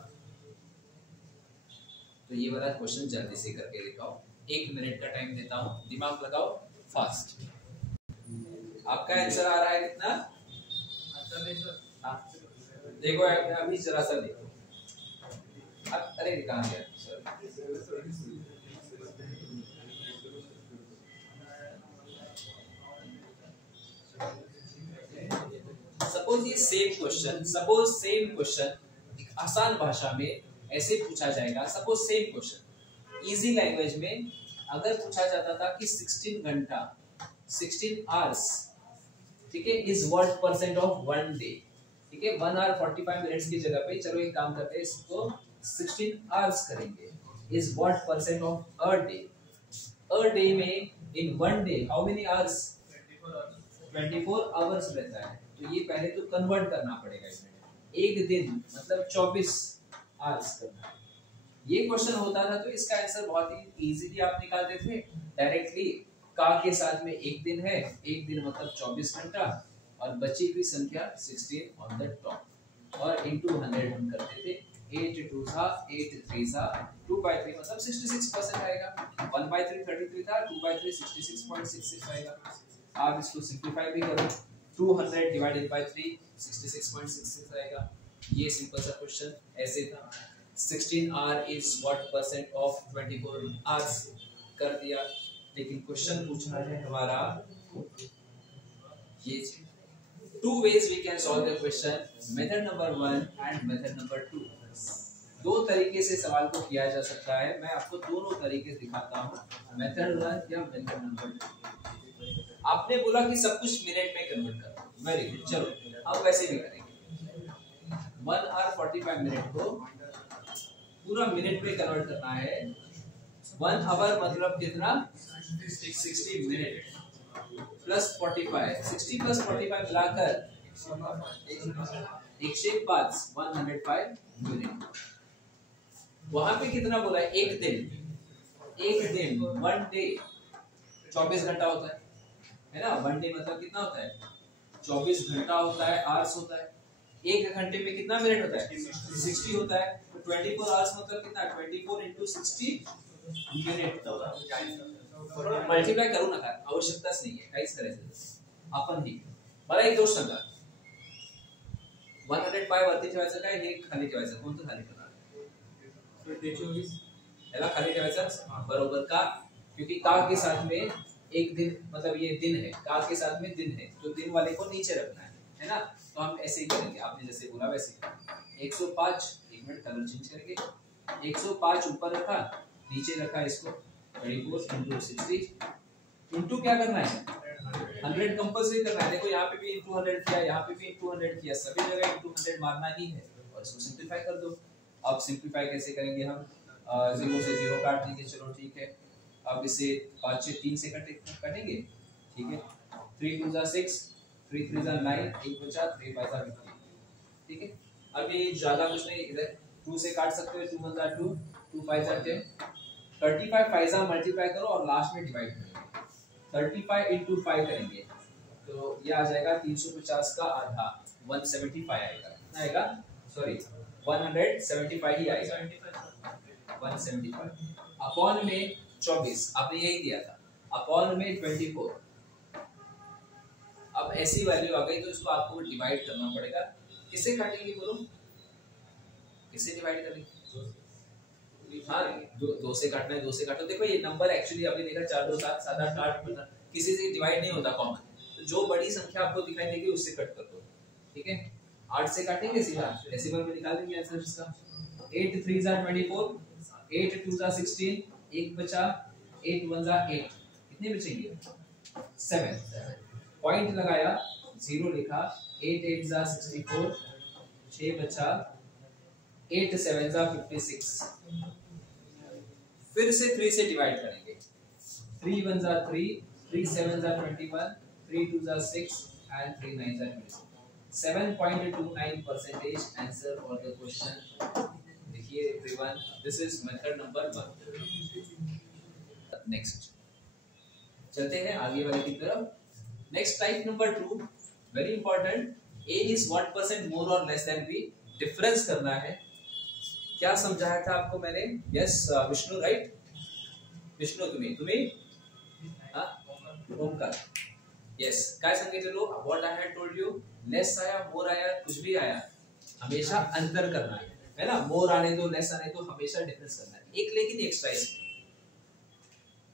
तो ये वाला क्वेश्चन जल्दी से करके दिखाओ, 1 मिनट का टाइम देता हूँ, दिमाग लगाओ फास्ट। आपका आंसर आ रहा है कितना? देखो अभी जरा सा देखो, अरे कहाँ गया? सपोज ये सेम क्वेश्चन एक आसान भाषा में ऐसे पूछा जाएगा। Suppose same question easy language में अगर पूछा जाता था कि 16 घंटा 16 आवर्स, ठीक है, is what percent of 1 day, ठीक है, 1 आवर 45 मिनट्स की जगह पे चलो एक काम करते हैं, इसको 16 आवर्स करेंगे, is what percent of a day. A day में इन 1 day how many hours? 24 hours रहता है। तो ये पहले तो कन्वर्ट करना पड़ेगा इसमें, एक दिन मतलब 24 आवर्स करना है। ये क्वेश्चन होता था तो इसका आंसर बहुत ही इजीली आप निकालते थे डायरेक्टली। का के साथ में एक दिन है, एक दिन मतलब 24 घंटा, और बची हुई संख्या 16 ऑन द टॉप, और इनटू 100 हम करते थे। 8 2 था, 8 3 था, 2/3 मतलब 66% आएगा। 1/3 33 था, 2/3 66.66 आएगा। आप इसको सिंपलीफाई भी करो, 200 डिवाइडेड बाय 3 66.66 आएगा। ये सिंपल सा क्वेश्चन ऐसे था। 16 our is what percent of 24 hours कर दिया। लेकिन क्वेश्चन पूछना है हमारा ये 2 ways we can solve the question, method number 1 and method number 2। 2 तरीके से सवाल को किया जा सकता है। मैं आपको दोनों तरीके दिखाता हूँ, मेथड 1 या मेथड नंबर 2। आपने बोला कि सब कुछ मिनट में कन्वर्ट करो, वेरी गुड, चलो अब वैसे भी करेंगे। 1 आवर 45 मिनट को पूरा मिनट में कन्वर्ट करना है। 1 आवर मतलब कितना? 60 मिनट प्लस 45, 60 प्लस 45 मिलाकर 105 मिनट। वहां पे कितना बोला है? एक दिन 1 डे 24 घंटा होता है ना। 1 डे मतलब कितना होता है? 24 घंटा होता है, आवर्स होता है। 1 घंटे में कितना मिनट होता है? 60 होता है। तो 24 आवर्स मतलब कितना? 24 into 60 मिनिट। मल्टीप्लाय करू नका, आवश्यकताच नाहीये, काहीच करायचं आपण हे। मला एक दोष सांगा, 105 वरती ठेवायचं काय, हे खाली ठेवायचं? कोणतं खाली ठेवणार? 24 याला खाली ठेवायचं, बरोबर का? क्योंकि का के साथ में एक दिन मतलब ये दिन है, का के साथ में दिन है, तो दिन वाले को नीचे रखना है ना। तो हम ऐसे ही करेंगे, आपने जैसे बोला वैसे। 105, एक मिनट कलर चेंज करके, 105 ऊपर रखा, नीचे रखा इसको 24 into 60 इंटू क्या करना है? 100 कंपल्सरी करना है। देखो यहाँ पे भी into 100 किया, यहाँ पे भी into 100 किया, सभी जगह into 100 मारना ही है, और इसको सिंपलीफाई कर दो। अब सिंपलीफाई कैसे करेंगे हम? 0 से 0 काट देंगे, चलो ठीक है। अब इसे 5 से 3 से काटेंगे, ठीक है। 3 2 6, 3 3 9, 1 बचा, 3 5 15, ठीक है। अभी ज्यादा कुछ नहीं, इधर 2 से काट सकते हो, 2 1 2, 2 5 10, 35 5 मल्टीप्लाई करो और लास्ट में डिवाइड करो। 35 into 5 करेंगे तो ये आ जाएगा 350 का आधा, 175 आएगा। कितना आएगा? सॉरी 175 ही आएगा, 175 अपॉन में 24, आपने यही दिया था, अपॉन में 24। अब ऐसी वैल्यू आ गई तो इसको आपको डिवाइड करना पड़ेगा। किससे काटेंगे बोलो, किससे डिवाइड करेंगे? हाँ, दो से काटना है, दो से काटो। देखो ये नंबर एक्चुअली अभी देखा 4 2 7 7 8 8 किसी से डिवाइड नहीं होता कॉमन, तो जो बड़ी संख्या आपको दिखाई देगी उससे कट कर दो, ठीक है। 8 से काटेंगे सीधा, डेसिमल में निकाल देंगे आंसर इसका। 8 3 जा 24, 8 2 जा 16, एक बचा, 8 1 जा 8, कितने बचेंगे? 7। पॉइंट लगाया, 0 लिखा, 8 8 जा 64, 6 बचा, 8 7 जा 56। फिर से 3 से डिवाइड करेंगे, 3 1 जा 3, 3 7 जा 21, 3 2 जा 6 and 3 9 जा 26। 7.29% answer for the question। देखिए everyone, this is method number 1। Next चलते हैं आगे वाले की तरफ। Next type number 2, very important. a is what percent more or less than b, difference करना है। क्या समझाया था आपको मैंने? Yes Vishnu, right? विष्णु तुम्ही हाँ ओमकार, यस। काय सांगितलेलो? What I had told you, less आया मोर आया कुछ भी आया हमेशा अंतर करना है ना। मोर आने दो लेस आने दो, हमेशा डिफरेंस करना है। एक लेकिन एक्स्ट्रा इसमें,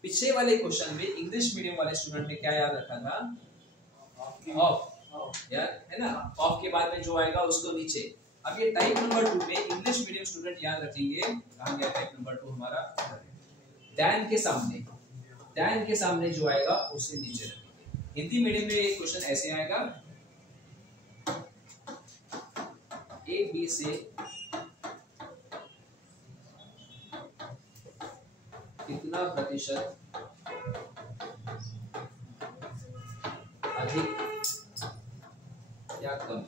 पिछले वाले क्वेश्चन में इंग्लिश मीडियम वाले स्टूडेंट ने क्या याद रखा था? ऑफ, यार है ना, ऑफ के बाद में जो आएगा उसको नीचे। अब ये टाइप नंबर 2 में इंग्लिश मीडियम स्टूडेंट याद रखेंगे, कहां गया टाइप नंबर 2 हमारा? दैन के सामने, दैन के सामने जो आएगा उसे नीचे रखेंगे। हिंदी मीडियम में एक क्वेश्चन ऐसे आएगा, ए बी से कितना प्रतिशत अधिक या कम,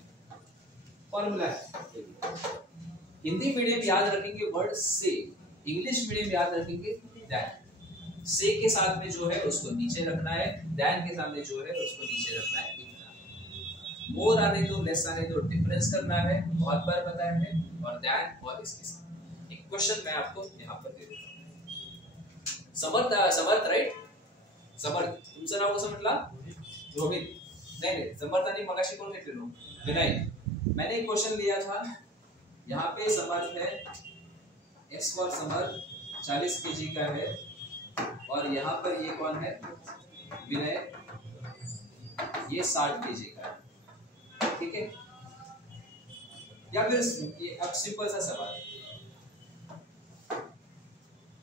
फॉर्मूला है। हिंदी मीडियम याद रखेंगे वर्ड से, इंग्लिश मीडियम याद रखेंगे दैन। से के साथ में जो है उसको नीचे रखना है, दैन के सामने जो है उसको नीचे रखना है। इतना मोर आने दो लेस आने दो, डिफरेंस करना है, बहुत बार बताया है। और दैन और इसके साथ एक क्वेश्चन मैं आपको यहाँ पर दे देता हूँ। समर्थ, समर्थ राइट? समर्थ, तुमचं नाव कसं म्हटलं? रोहित? नहीं, समर्थ आणि मगाशी कोण घेतलेलो? विनय। मैंने एक क्वेश्चन लिया था, यहाँ पे समर्थ है, एक्स फॉर समर्थ 40 kg का है, और यहाँ पर ये कौन है? विनय, ये 60 kg का है, ठीक है। या फिर ये अब सिंपल सा सवाल,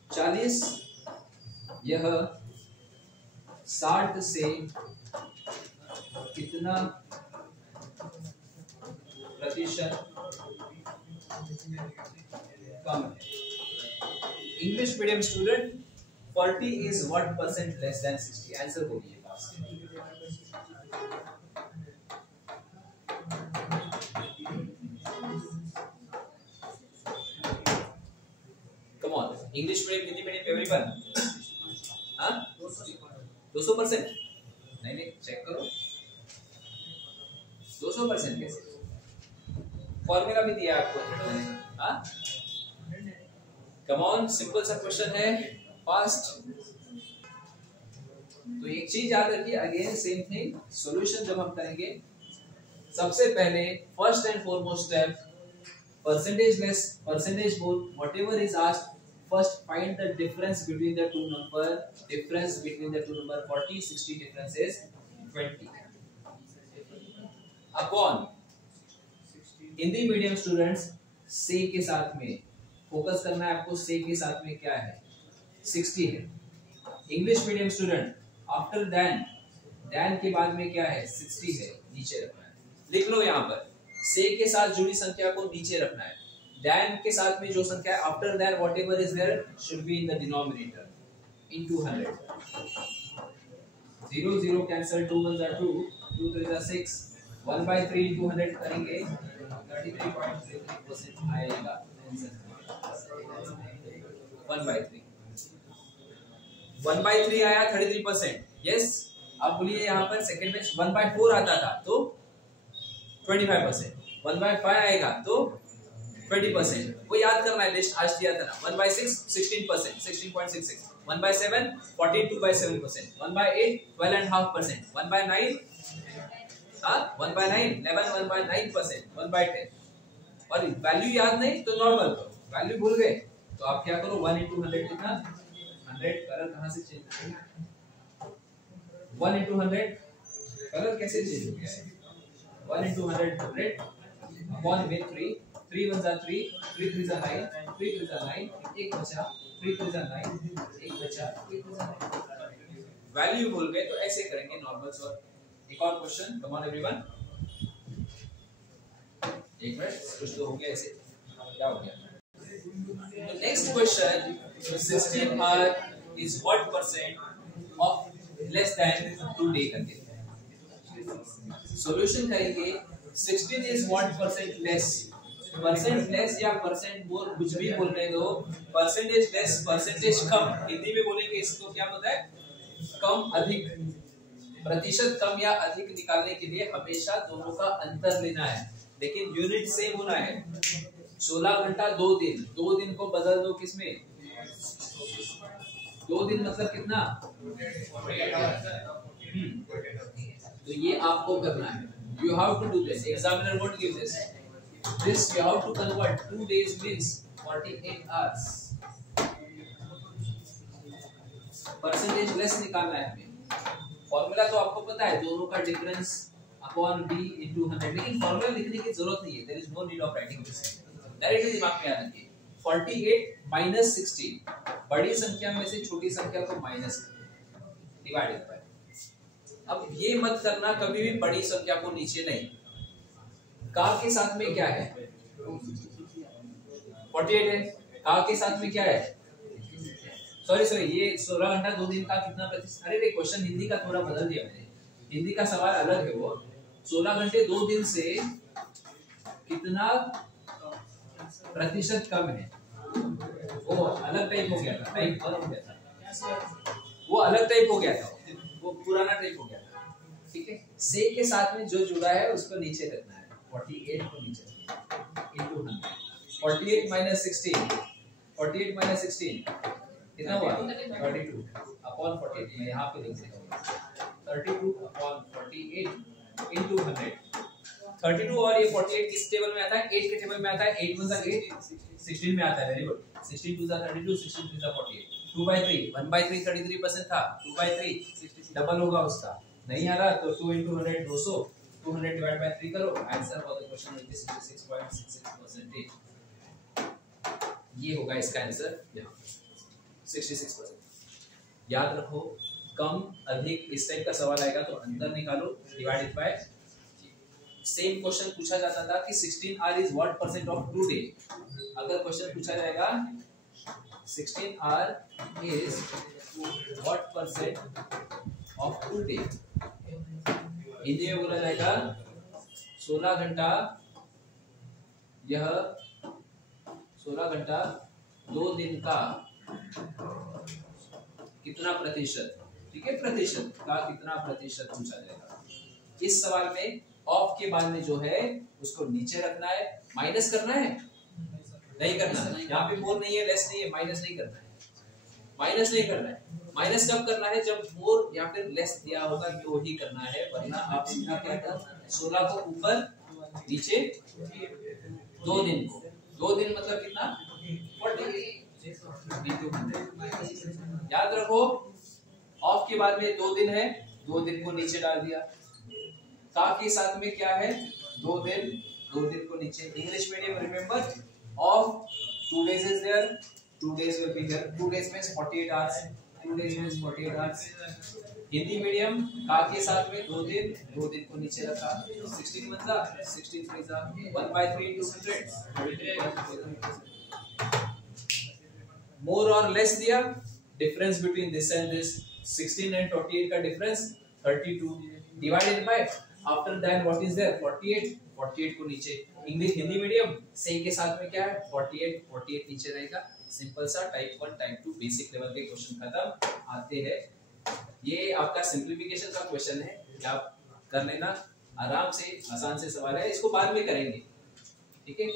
40 यह 60 से कितना प्रतिशत कम है? English medium student, 40 is what percent less than 60? Answer बोलिए पास। Come on, English medium Hindi medium everyone, हाँ 200%? नहीं चेक करो, 200% कैसे? फॉर्मूला भी दिया आपको, हाँ? कम ऑन, सिंपल सा क्वेश्चन है, फास्ट। तो एक चीज याद रखिए, अगेन सेम थिंग, सॉल्यूशन जब हम करेंगे सबसे पहले first and foremost step, percentage less percentage more, whatever is asked, first find the difference between the two number, difference between the two number 40 60, difference is 20 upon। Hindi medium students से के साथ में फोकस करना है आपको, से के साथ में क्या है? 60 है। English medium student after then, then के बाद में क्या है? 60 है, नीचे रखना है। लिख लो यहाँ पर, से के साथ जुड़ी संख्या को नीचे रखना है, दैन के साथ में जो संख्या है after that whatever is there should be in the denominator into 100। 0 0 cancel, 2 1 2, 2 3 6, 1/3 into 100 करेंगे 33.33% आएगा आंसर। 1/3 1/3 आया 33%, यस। अब बोलिए यहाँ पर सेकंड में 1/4 आता था तो 25%, 1/5 आएगा तो 20%। वो याद करना है, लिस्ट आज दिया था ना। 1/6 16%, 16.66, 1/7 42.7%, 1/8 12.5%, 1/9 हाँ 1/9 11 1/9% 1/10 और वैल्यू याद नहीं तो नॉर्मल करो, वैल्यू भूल गए तो आप क्या करो 1 into 100 कितना 100 कलर कहाँ से चेंज 1 into 100 कलर कैसे चेंज हो गया है 1 into 100 100 upon with 3 3 1 are 3 3 3 are 9 3 3 are 9 एक बचा 3 3 are 9 एक बचा वैल्यू भूल गए तो ऐसे करेंगे नॉर्मल सॉल्व। एक और क्वेश्चन कम ऑन एवरीवन एक मिनट कुछ तो हो गया ऐसे क्या हो गया तो next question 16 is what percent of less than 2 day करके सॉल्यूशन करेंगे 16 is what percent less या परसेंट मोर कुछ भी बोलने दो परसेंटेज लेस परसेंटेज कम हिंदी में बोलेंगे इसको क्या बोलता है कम अधिक प्रतिशत कम या अधिक निकालने के लिए हमेशा दोनों का अंतर लेना है लेकिन यूनिट सेम होना है 16 घंटा 2 दिन 2 दिन को बदल दो किसमें 2 दिन मतलब कितना तो ये आपको करना है you have to do this examiner won't give this you have to convert 2 days means 48 hours percentage less निकालना है हमें फॉर्मूला तो आपको पता है दोनों का डिफरेंस अपॉन b into 100 लेकिन फॉर्मूला लिखने की जरूरत नहीं है there is no need of writing this directly दिमाग में याद रखिए 48 minus 16 बड़ी संख्या में से छोटी संख्या को माइनस डिवाइडेड बाय अब ये मत करना कभी भी बड़ी संख्या को नीचे नहीं का के साथ में क्या है 48 है का के साथ में क्या है सॉरी ये 16 घंटा 2 दिन का कितना प्रतिशत अरे रे क्वेश्चन हिंदी का थोड़ा बदल दिया मैंने हिंदी का सवाल अलग है वो 16 घंटे 2 दिन से कितना प्रतिशत कम है वो अलग टाइप हो गया था टाइप हो गया था वो अलग टाइप हो गया था वो पुराना टाइप हो गया था ठीक है से के साथ में जो जुड़ा है उसको नीचे रखना है 48 को नीचे into 100 48 minus 16 कितना हुआ 32 upon 48 मैं यहाँ पे लिख देता हूँ 32 upon 48 into 100 32 और ये 48 किस टेबल में आता है 8 के टेबल में आता है 8 1 8 16 में आता है वेरी गुड 16 2 32 16 3 48 2/3 1/3 33% था 2/3 डबल होगा उसका नहीं आ रहा तो 2 into 100 200 200 divided by 3 करो answer for the question which is 66.66% ये होगा इसका आंसर यहाँ 66%। याद रखो कम अधिक इस टाइप का सवाल आएगा तो अंतर निकालो डिवाइडेड बाय सेम क्वेश्चन पूछा जाता था कि 16 hour is what percent of 2 day अगर क्वेश्चन पूछा जाएगा 16 hour is what percent of 2 day Hindi में बोला जाएगा 16 घंटा यह 16 घंटा 2 दिन का कितना प्रतिशत ठीक है प्रतिशत का कितना प्रतिशत पूछा जाएगा इस सवाल में ऑफ के बाद में जो है उसको नीचे रखना है माइनस करना है नहीं करना है यहाँ पे मोर नहीं है लेस नहीं है माइनस नहीं करना है माइनस कब करना है जब मोर या फिर लेस दिया होगा तो ही करना है वरना आप सीधा क्या कर 16 को ऊपर नीचे 2 दिन को 2 दिन मतलब कितना 40 याद रखो ऑफ के बाद में 2 दिन है 2 दिन को नीचे डाल दिया का के साथ में क्या है 2 दिन को नीचे English medium remember of 2 days is there 2 days will be there 2 days means 48 hours 2 days means 48 hours Hindi medium का के साथ में 2 दिन को नीचे रखा 16 मतलब 16 3 1/3 into 100 मोर और लेस दिया difference between this and this 16 and 48 का difference 32 divided by after that what is there 48 को नीचे इंग्लिश हिंदी मीडियम से के साथ में क्या है 48 नीचे रहेगा सिंपल सा टाइप 1 टाइप 2 बेसिक लेवल के क्वेश्चन खत्म आते हैं ये आपका सिंपलीफिकेशन का क्वेश्चन है आप कर लेना आराम से आसान से सवाल है इसको बाद में करेंगे ठीक है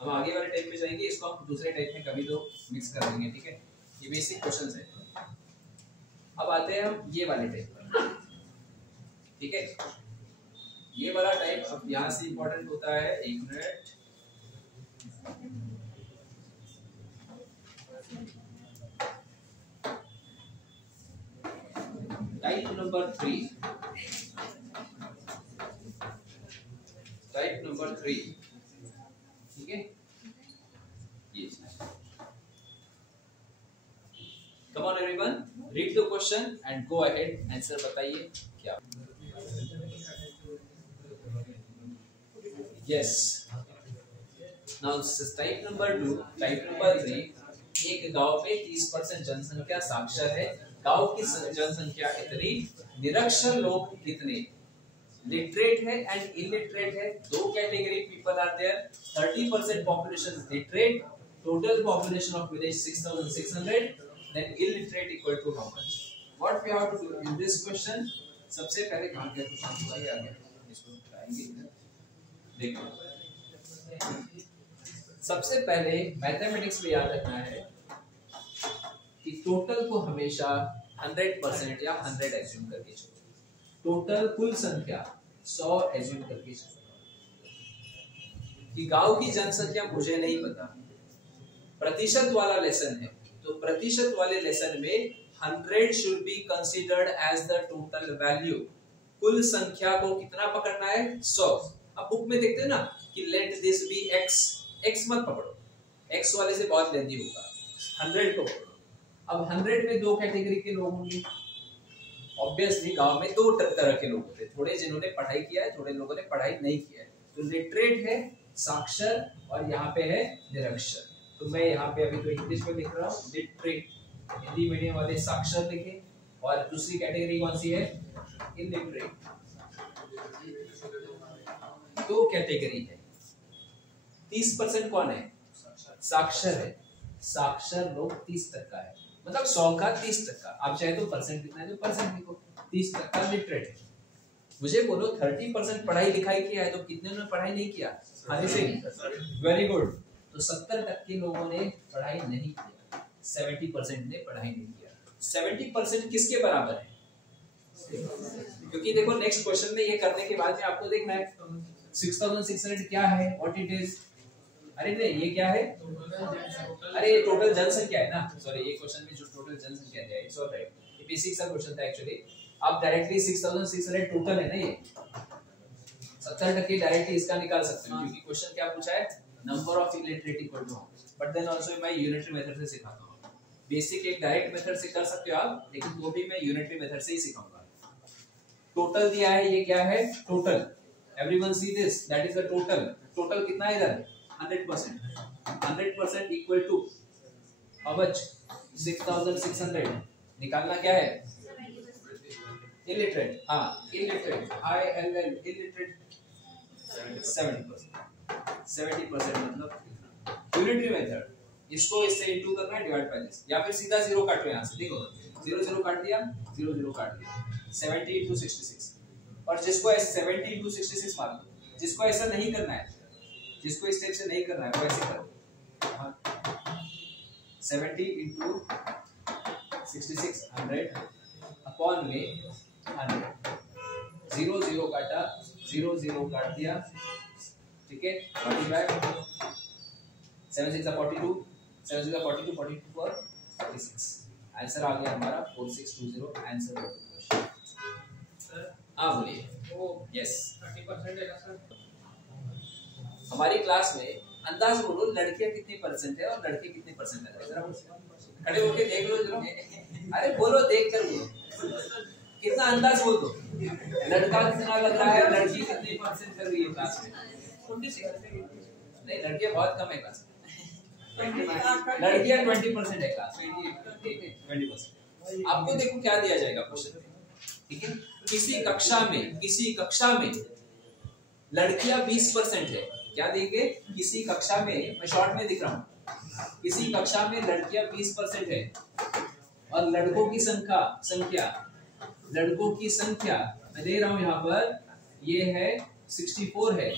हम आगे वाले टाइप में जाएंगे इसको हम दूसरे टाइप में कभी तो मिक्स कर देंगे ठीक है ये बेसिक क्वेश्चंस है अब आते हैं हम ये वाले टाइप पर ठीक है ये वाला टाइप अब यहाँ से इंपॉर्टेंट होता है, एक minute. Type number 3, type number 3, ठीक है। ये come on everyone, read the question and go ahead, answer बताइए क्या। Yes, now type number 2, type number 3, एक गांव में 30% जनसंख्या साक्षर है। गांव की जनसंख्या इतनी, निरक्षर लोग कितने? लिटरेट है एंड इलिटरेट है, दो category people are there. 30% population is literate, total population of village 6600, then illiterate equal to how much? What we have to do in this question, सबसे पहले कहां गया क्वेश्चन हुआ, ये आ गया, इसको उठाएंगे। देखो, सबसे पहले मैथमेटिक्स में याद रखना है कि टोटल को हमेशा 100% या 100 एज्यूम करके चलो। टोटल कुल संख्या 100 एज्यूम करके चलो। कि गांव की जनसंख्या मुझे नहीं पता, प्रतिशत वाला लेसन है, तो प्रतिशत वाले लेसन में 100 should be considered as the total value. कुल संख्या को कितना पकड़ना है? 100। अब बुक में देखते हैं ना कि let this be x, x मत पकड़ो, x वाले से बहुत लेंदी होगा, 100 को पकड़ो। अब 100 में दो कैटेगरी के लोग होंगे, ऑब्वियसली गांव में दो तरह के लोग होते हैं, थोड़े जिन्होंने पढ़ाई किया है, थोड़े लोगों ने पढ़ाई नहीं किया है। तो लिटरेट है, साक्षर, और यहाँ पे है निरक्षर। तो मैं यहाँ पे अभी तो इंग्लिश में लिख रहा हूँ लिटरेट, हिंदी मीडियम वाले साक्षर लिखे, और दूसरी कैटेगरी कौन सी है? इलिटरेट। दो कैटेगरी है। 30% कौन है? साक्षर है। साक्षर लोग 30% है, मतलब 100 का 30%। आप चाहे तो परसेंट लिखना है तो परसेंट लिखो, 30% लिटरेट है। मुझे बोलो 30% पढ़ाई लिखाई किया है, तो कितने ने पढ़ाई नहीं किया? हाँ से, वेरी गुड। तो 70% लोगों ने पढ़ाई नहीं किया, 70% ने पढ़ाई नहीं किया। 70% किसके बराबर है? क्योंकि देखो नेक्स्ट क्वेश्चन में ये करने के बाद में आपको देखना है 6600 क्या है, व्हाट इट इज। अरे नहीं, ये क्या है? अरे ये टोटल जनसंख्या है ना, सॉरी, ये क्वेश्चन में जो टोटल जनसंख्या दिया है, इट्स ऑलराइट, ये बेसिक सा क्वेश्चन था एक्चुअली। आप डायरेक्टली 6600 टोटल है ना, ये 70% डायरेक्टली इसका निकाल सकते हो, क्योंकि क्वेश्चन क्या पूछा है? Number of illiterate equal to, but then also मैं यूनिटरी मेथड से सिखाता हूं। बेसिक एक डायरेक्ट मेथड से कर सकते हो आप, लेकिन वो भी मैं यूनिटरी मेथड से ही सिखाऊंगा। टोटल दिया है, ये क्या है? Total. Everyone see this, that is the total. Total कितना है इधर? 100%। 100% इक्वल टू हाउ मच? 6600। निकालना क्या है? इलिटरेट। हाँ, इलिटरेट, ILL, इलिटरेट 70%। 70% मतलब यूनिटरी मेथड। इसको इससे इनटू करना है, डिवाइड बाय दिस, या फिर सीधा 0 काटो यहाँ से। देखो 0 0 काट दिया, 0 0 काट दिया, 70 into 66। और जिसको 70 into 66 मान लो, जिसको ऐसा नहीं करना है, जिसको इस टाइप से नहीं करना है, वो ऐसे करो 70 into 66 100 अपॉन में 100। 0 0 काटा, 0 0 काट दिया, ठीक है। 45 7 6 42, 7 6 42, 42 4 46। आंसर आ गया हमारा 4620। आंसर हो क्वेश्चन। हाँ बोलिए। यस, 30% है ना सर? हमारी क्लास में अंदाज बोलो, लड़कियां कितनी परसेंट है और लड़के कितने परसेंट है? जरा खड़े होके देख लो जरा। अरे बोलो, देख कर बोलो, कितना अंदाज बोल दो। लड़का कितना लग रहा है, लड़की कितनी परसेंट कर रही है क्लास में? 26। नहीं, लड़कियां बहुत कम है क्लास में, लड़कियां 20% है क्लास में, 20%। आपको देखो क्या दिया जाएगा क्वेश्चन में, ठीक है। किसी कक्षा में लड़कियां 20% है, क्या देंगे? किसी कक्षा में, मैं शॉर्ट में दिख रहा हूँ, किसी कक्षा में लड़कियां 20% है और लड़कों की संख्या मैं दे रहा हूँ यहाँ पर, ये है 64 है।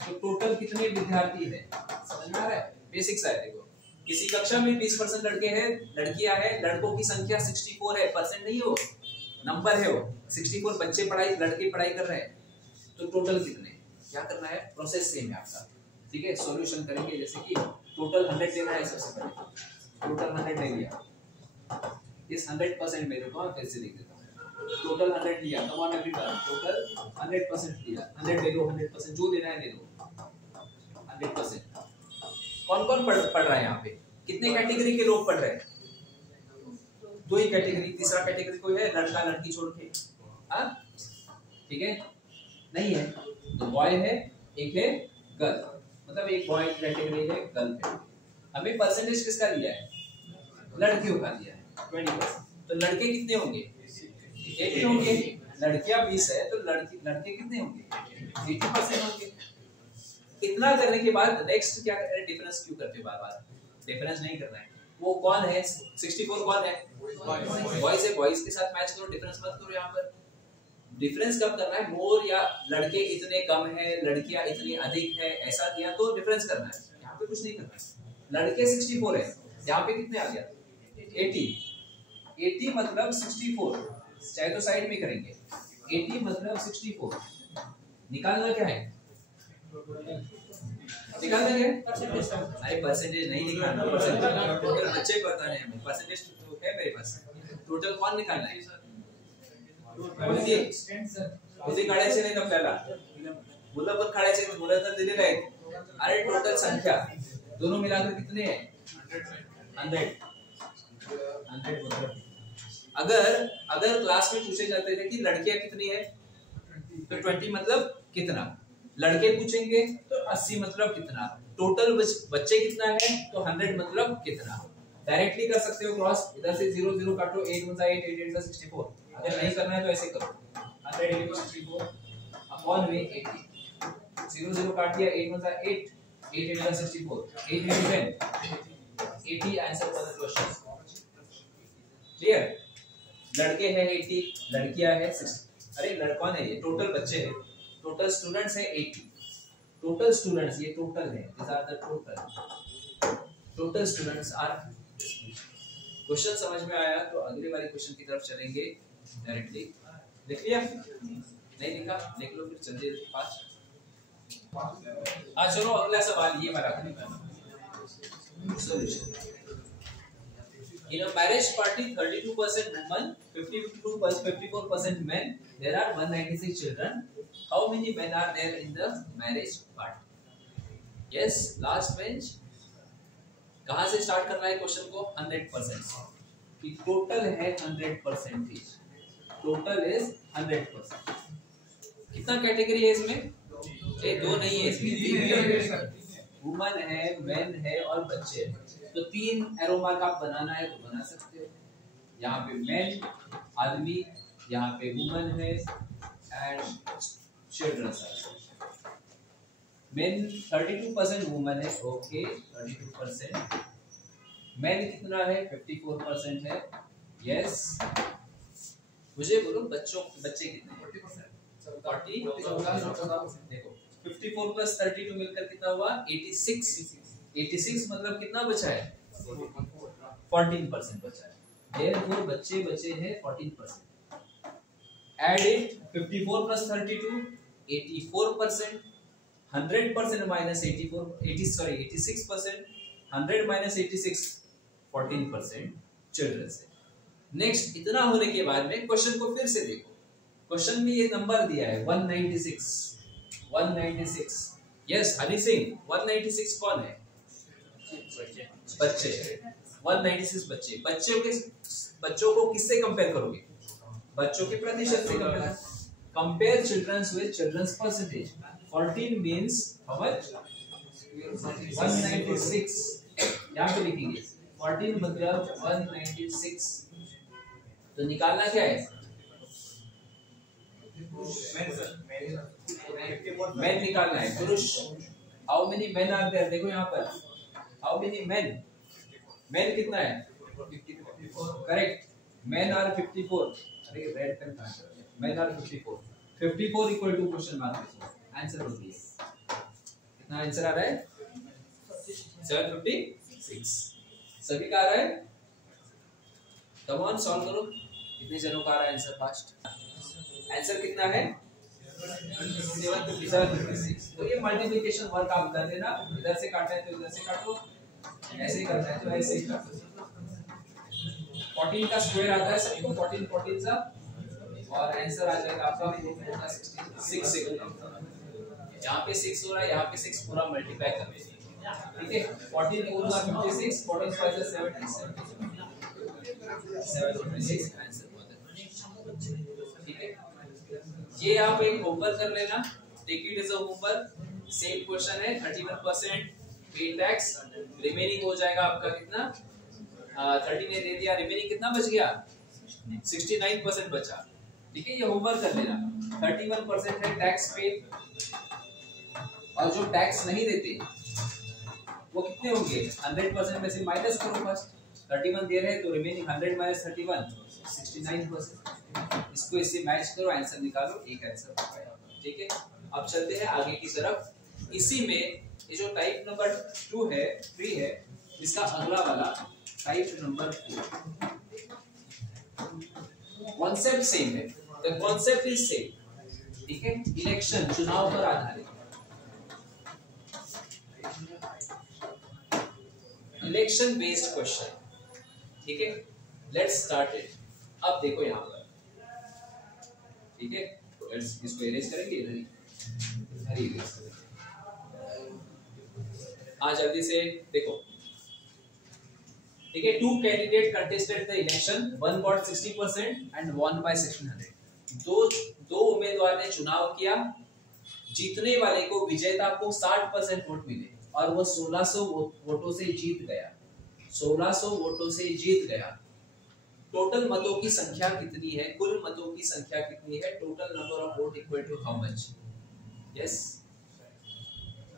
तो टोटल कितने विद्यार्थी है? समझ में आ रहा है? बेसिक सा है। देखो, किसी कक्षा में 20% लड़के हैं, लड़कियां हैं, लड़कों की संख्या 64 है, परसेंट नहीं हो, नंबर है वो। 64 बच्चे लड़के पढ़ाई कर रहे हैं, तो टोटल कितने, क्या करना है, प्रोसेस सेम है आपका, ठीक है। सॉल्यूशन करेंगे, जैसे कि टोटल 100 लेना है, सबसे पहले टोटल 100 ले लिया, इस 100% मेरे को फिर से लिख देता हूँ, टोटल 100 लिया, कम ऑन एवरीवन, टोटल 100% लिया, 100 ले लो, 100% जो देना है ले लो, 100%। कौन कौन पढ़ रहा है यहाँ पे, कितने कैटेगरी के लोग पढ़ रहे हैं, 2 ही कैटेगरी, तीसरा कैटेगरी कोई है, लड़का लड़की छोड़ के, हाँ ठीक है, नहीं है, तो बॉय है, एक है गर्ल, मतलब एक बॉय कैटेगरी है, गर्ल है। हमें परसेंटेज किसका लिया है, लड़कियों का लिया है 20%, तो लड़के कितने होंगे, 80 होंगे, लड़कियां 20 है, तो लड़के कितने होंगे, 80% होंगे। इतना करने के बाद नेक्स्ट क्या करें, डिफरेंस क्यों करते हो बार बार, डिफरेंस नहीं करना है, वो कौन है 64 कौन है, बॉयज है, बॉयज के साथ मैच करो, डिफरेंस मत करो। यहाँ पर डिफरेंस कब करना है, मोर या लड़के इतने कम है, लड़कियां इतनी अधिक है, ऐसा किया तो डिफरेंस करना है, यहाँ पे कुछ नहीं करना है। लड़के 64 है, यहाँ पे कितने आ गया 80 मतलब 64, चाहे तो साइड में करेंगे, 80 मतलब 64, निकालना क्या है, निकालना क्या है, अरे परसेंटेज नहीं निकालना, परसेंटेज बच्चे बताने हमें, परसेंटेज तो है मेरे पास, टोटल कौन निकालना है, उसी काढायचे नाही आपल्याला, मुलं पण काढायचे, मुलं तर दिलेले आहेत, अरे टोटल संख्या दोनों मिलाकर कितने हैं 100 मतलब, अगर क्लास में पूछे जाते थे कि लड़कियां कितनी है तो 20 मतलब कितना, लड़के पूछेंगे तो 80 मतलब कितना, टोटल बच्चे कितना है तो 100 मतलब कितना, डायरेक्टली कर सकते हो क्रॉस, इधर से 0 0 काटो, 8 1 8 8 8 64, अगर नहीं करना है तो ऐसे करो, 100 into 64 अपॉन में 80, 0 0 काट दिया, 8 1 8 8 into 64, 8 into 10 80 answer for the question, clear. लड़के हैं 80, लड़कियां है 60, अरे कौन है ये, टोटल बच्चे हैं, टोटल स्टूडेंट्स है 80, टोटल स्टूडेंट्स ये टोटल है, this are the total students are. Question समझ में आया तो अगले वाले क्वेश्चन की तरफ चलेंगे डायरेक्टली, लिख लिया, नहीं लिखा लिख लो फिर जल्दी फास्ट। हाँ चलो अगला सवाल ये वाला, solution. In a marriage party, 32% women, 54% men. There are 196 children. How many men are there in the marriage party? Yes, last bench. कहाँ से स्टार्ट करना है क्वेश्चन को, 100% से, कि टोटल है 100%, टोटल इज 100%। कितना कैटेगरी है इसमें, दो नहीं है इसमें, वुमन है, मेन है और बच्चे हैं, तो 3 एरो मार्क आप बनाना है तो बना सकते हो, यहाँ पे मेन आदमी, यहाँ पे वुमन है एंड चिल्ड्रन। मेन 32% वुमन है, ओके 32%, मेन कितना है 54% है, यस। मुझे बोलो बच्चे कितने हैं, 40, देखो 54 प्लस 32 मिलकर कितना हुआ 86 मतलब कितना बचा है 14% बचा है, देयरफॉर बच्चे बचे हैं 14%। Add it 54 plus 32 84%, 100% minus 86%, 100 minus 86 14% children से। नेक्स्ट इतना होने के बाद में क्वेश्चन को फिर से देखो, क्वेश्चन में ये नंबर दिया है 196। यस हनी सिंह 196 कौन है, बच्चे, 196 बच्चों को किससे कंपेयर करोगे, बच्चों के प्रतिशत से compare childrens with childrens percentage. 14 means how much 196, यहाँ पे लिखेंगे 14 मतलब 196, तो निकालना क्या है, मेन निकालना है, पुरुष। How many men are there, देखो यहाँ पर हाउ मेनी मेन कितना है, करेक्ट, मेन आर 54, अरे रेड पेन कहां है, men are 54 equal to question mark, answer हो गया, कितना आंसर आ रहा है 756, सभी का आ रहा है, कम ऑन सॉल्व करो, कितने जनों का आ रहा है आंसर फास्ट, आंसर कितना है 756। तो ये मल्टीप्लिकेशन वर्क आप कर लेना, इधर से काटना है तो इधर से काटो, ऐसे ही करना है तो ऐसे ही काटो। 14 का स्क्वायर आता है सबको, 14 14 सा, और आंसर आ जाएगा आपका 6 से। यहाँ पे 6 हो रहा है, यहाँ पे 6 पूरा मल्टीप्लाई कर लीजिए, ठीक है। 14 4 56, 14 5 77, 756 आंसर होता है, ठीक है। ये आप एक होमवर्क कर लेना, take it as a homework. Same question है, 31% पे टैक्स, रिमेनिंग हो जाएगा आपका कितना, 30 ने दे दिया, रिमेनिंग कितना बच गया, 69% बचा, ठीक है। ये होमवर्क कर लेना। 31% है टैक्स पे, और जो टैक्स नहीं देते वो कितने होंगे, 100% में से माइनस करो फर्स्ट। 31 दे रहे हैं तो रिमेनिंग 100 माइनस 31, 69%। इसको इससे मैच करो, आंसर निकालो, एक आंसर हो पाएगा, ठीक है। अब चलते हैं आगे की तरफ। इसी में ये जो टाइप नंबर 2 है, 3 है, इसका अगला वाला टाइप नंबर 4। कॉन्सेप्ट सेम है, द कॉन्सेप्ट इज सेम, ठीक है। इलेक्शन, चुनाव पर आधारित, इलेक्शन बेस्ड क्वेश्चन, ठीक है। Let's start it. अब देखो यहाँ पर, ठीक है, तो इसको इरेज करेंगे, इधर ही इरेज करेंगे। हाँ जल्दी से देखो, ठीक है। 2 candidate contested the election, 1 got 60% and one by 1600। दो उम्मीदवार ने चुनाव किया, जीतने वाले को, विजेता को 60% वोट मिले और वो 1600 वोटों से जीत गया, 1600 वोटों से जीत गया। टोटल मतों की संख्या कितनी है, कुल मतों की संख्या कितनी है, total number of vote equal to how much. Yes,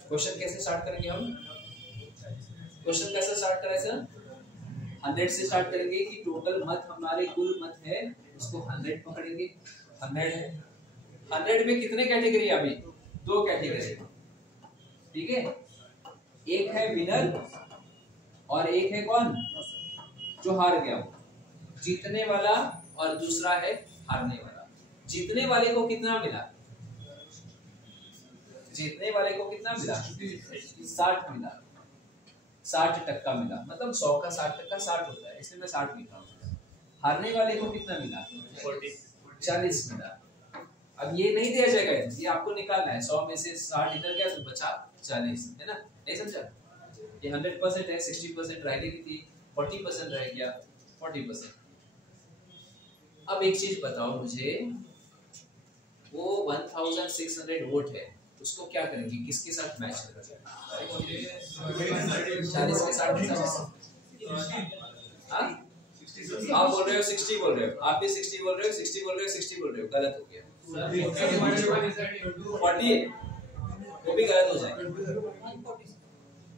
question कैसे स्टार्ट करेंगे हम, क्वेश्चन कैसे स्टार्ट करें सर, 100 से स्टार्ट करेंगे कि टोटल मत हमारे कुल मत है, उसको 100 पकड़ेंगे। 100 है, 100 में कितने कैटेगरी है, अभी 2 कैटेगरी, ठीक है। एक है विनर और एक है कौन, जो हार गया, जीतने वाला, और दूसरा है हारने वाला। जीतने वाले को कितना मिला, जीतने वाले को कितना मिला, 60 मिला, 60% मिला, मतलब 100 का 60% 60 होता है, इसलिए मैं 60 लिखा हूँ। हारने वाले को कितना मिला, 40 मिला। अब ये नहीं दिया जाएगा, ये आपको निकालना है। 100 में से 60 इधर गया तो बचा 40, है ना, नहीं समझा। ये 100% है, 60% रहने की थी, 40% रह गया, 40%। अब एक चीज बताओ मुझे, वो 1600 वोट है, उसको क्या करेंगे, किसके साथ मैच करेंगे, 40 के साथ। आप बोल रहे हो 60 बोल रहे हो, आप भी 60 बोल रहे हो, 60 बोल रहे हो, 60 बोल रहे हो, गलत हो गया। 40 वो भी गलत हो जाएगा,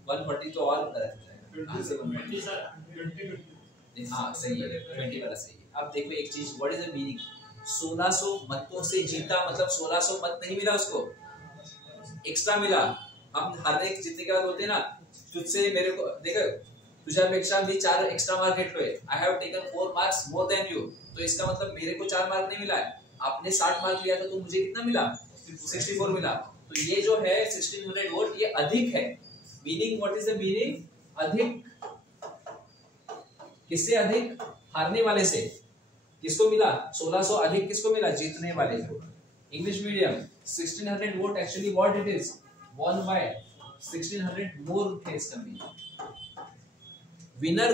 140 तो और गलत हो जाएगा। हाँ सही है, 20 वाला सही है। अब देखो एक चीज, व्हाट इज द मीनिंग, 1600 मतों से जीता, मतलब 1600 मत नहीं मिला उसको, एक्स्ट्रा मिला। हम हर एक जीतने के बाद बोलते हैं ना, तुझसे मेरे को देखो, तुझे अपेक्षा भी 4 एक्स्ट्रा मार्क गेट हुए, I have taken 4 marks more than you, तो इसका मतलब मेरे को 4 मार्क नहीं मिला है, आपने 60 मार्क लिया था तो मुझे कितना मिला, 64 मिला। तो ये जो है 1600 वोट, ये अधिक है। Meaning, what is the meaning, अधिक। किससे अधिक, हारने वाले से। किसको मिला, 1600 अधिक किसको मिला, जीतने वाले को। English medium 1600 vote actually what it is, 1 by 1600 मोर थे इसका मीनिंग। विनर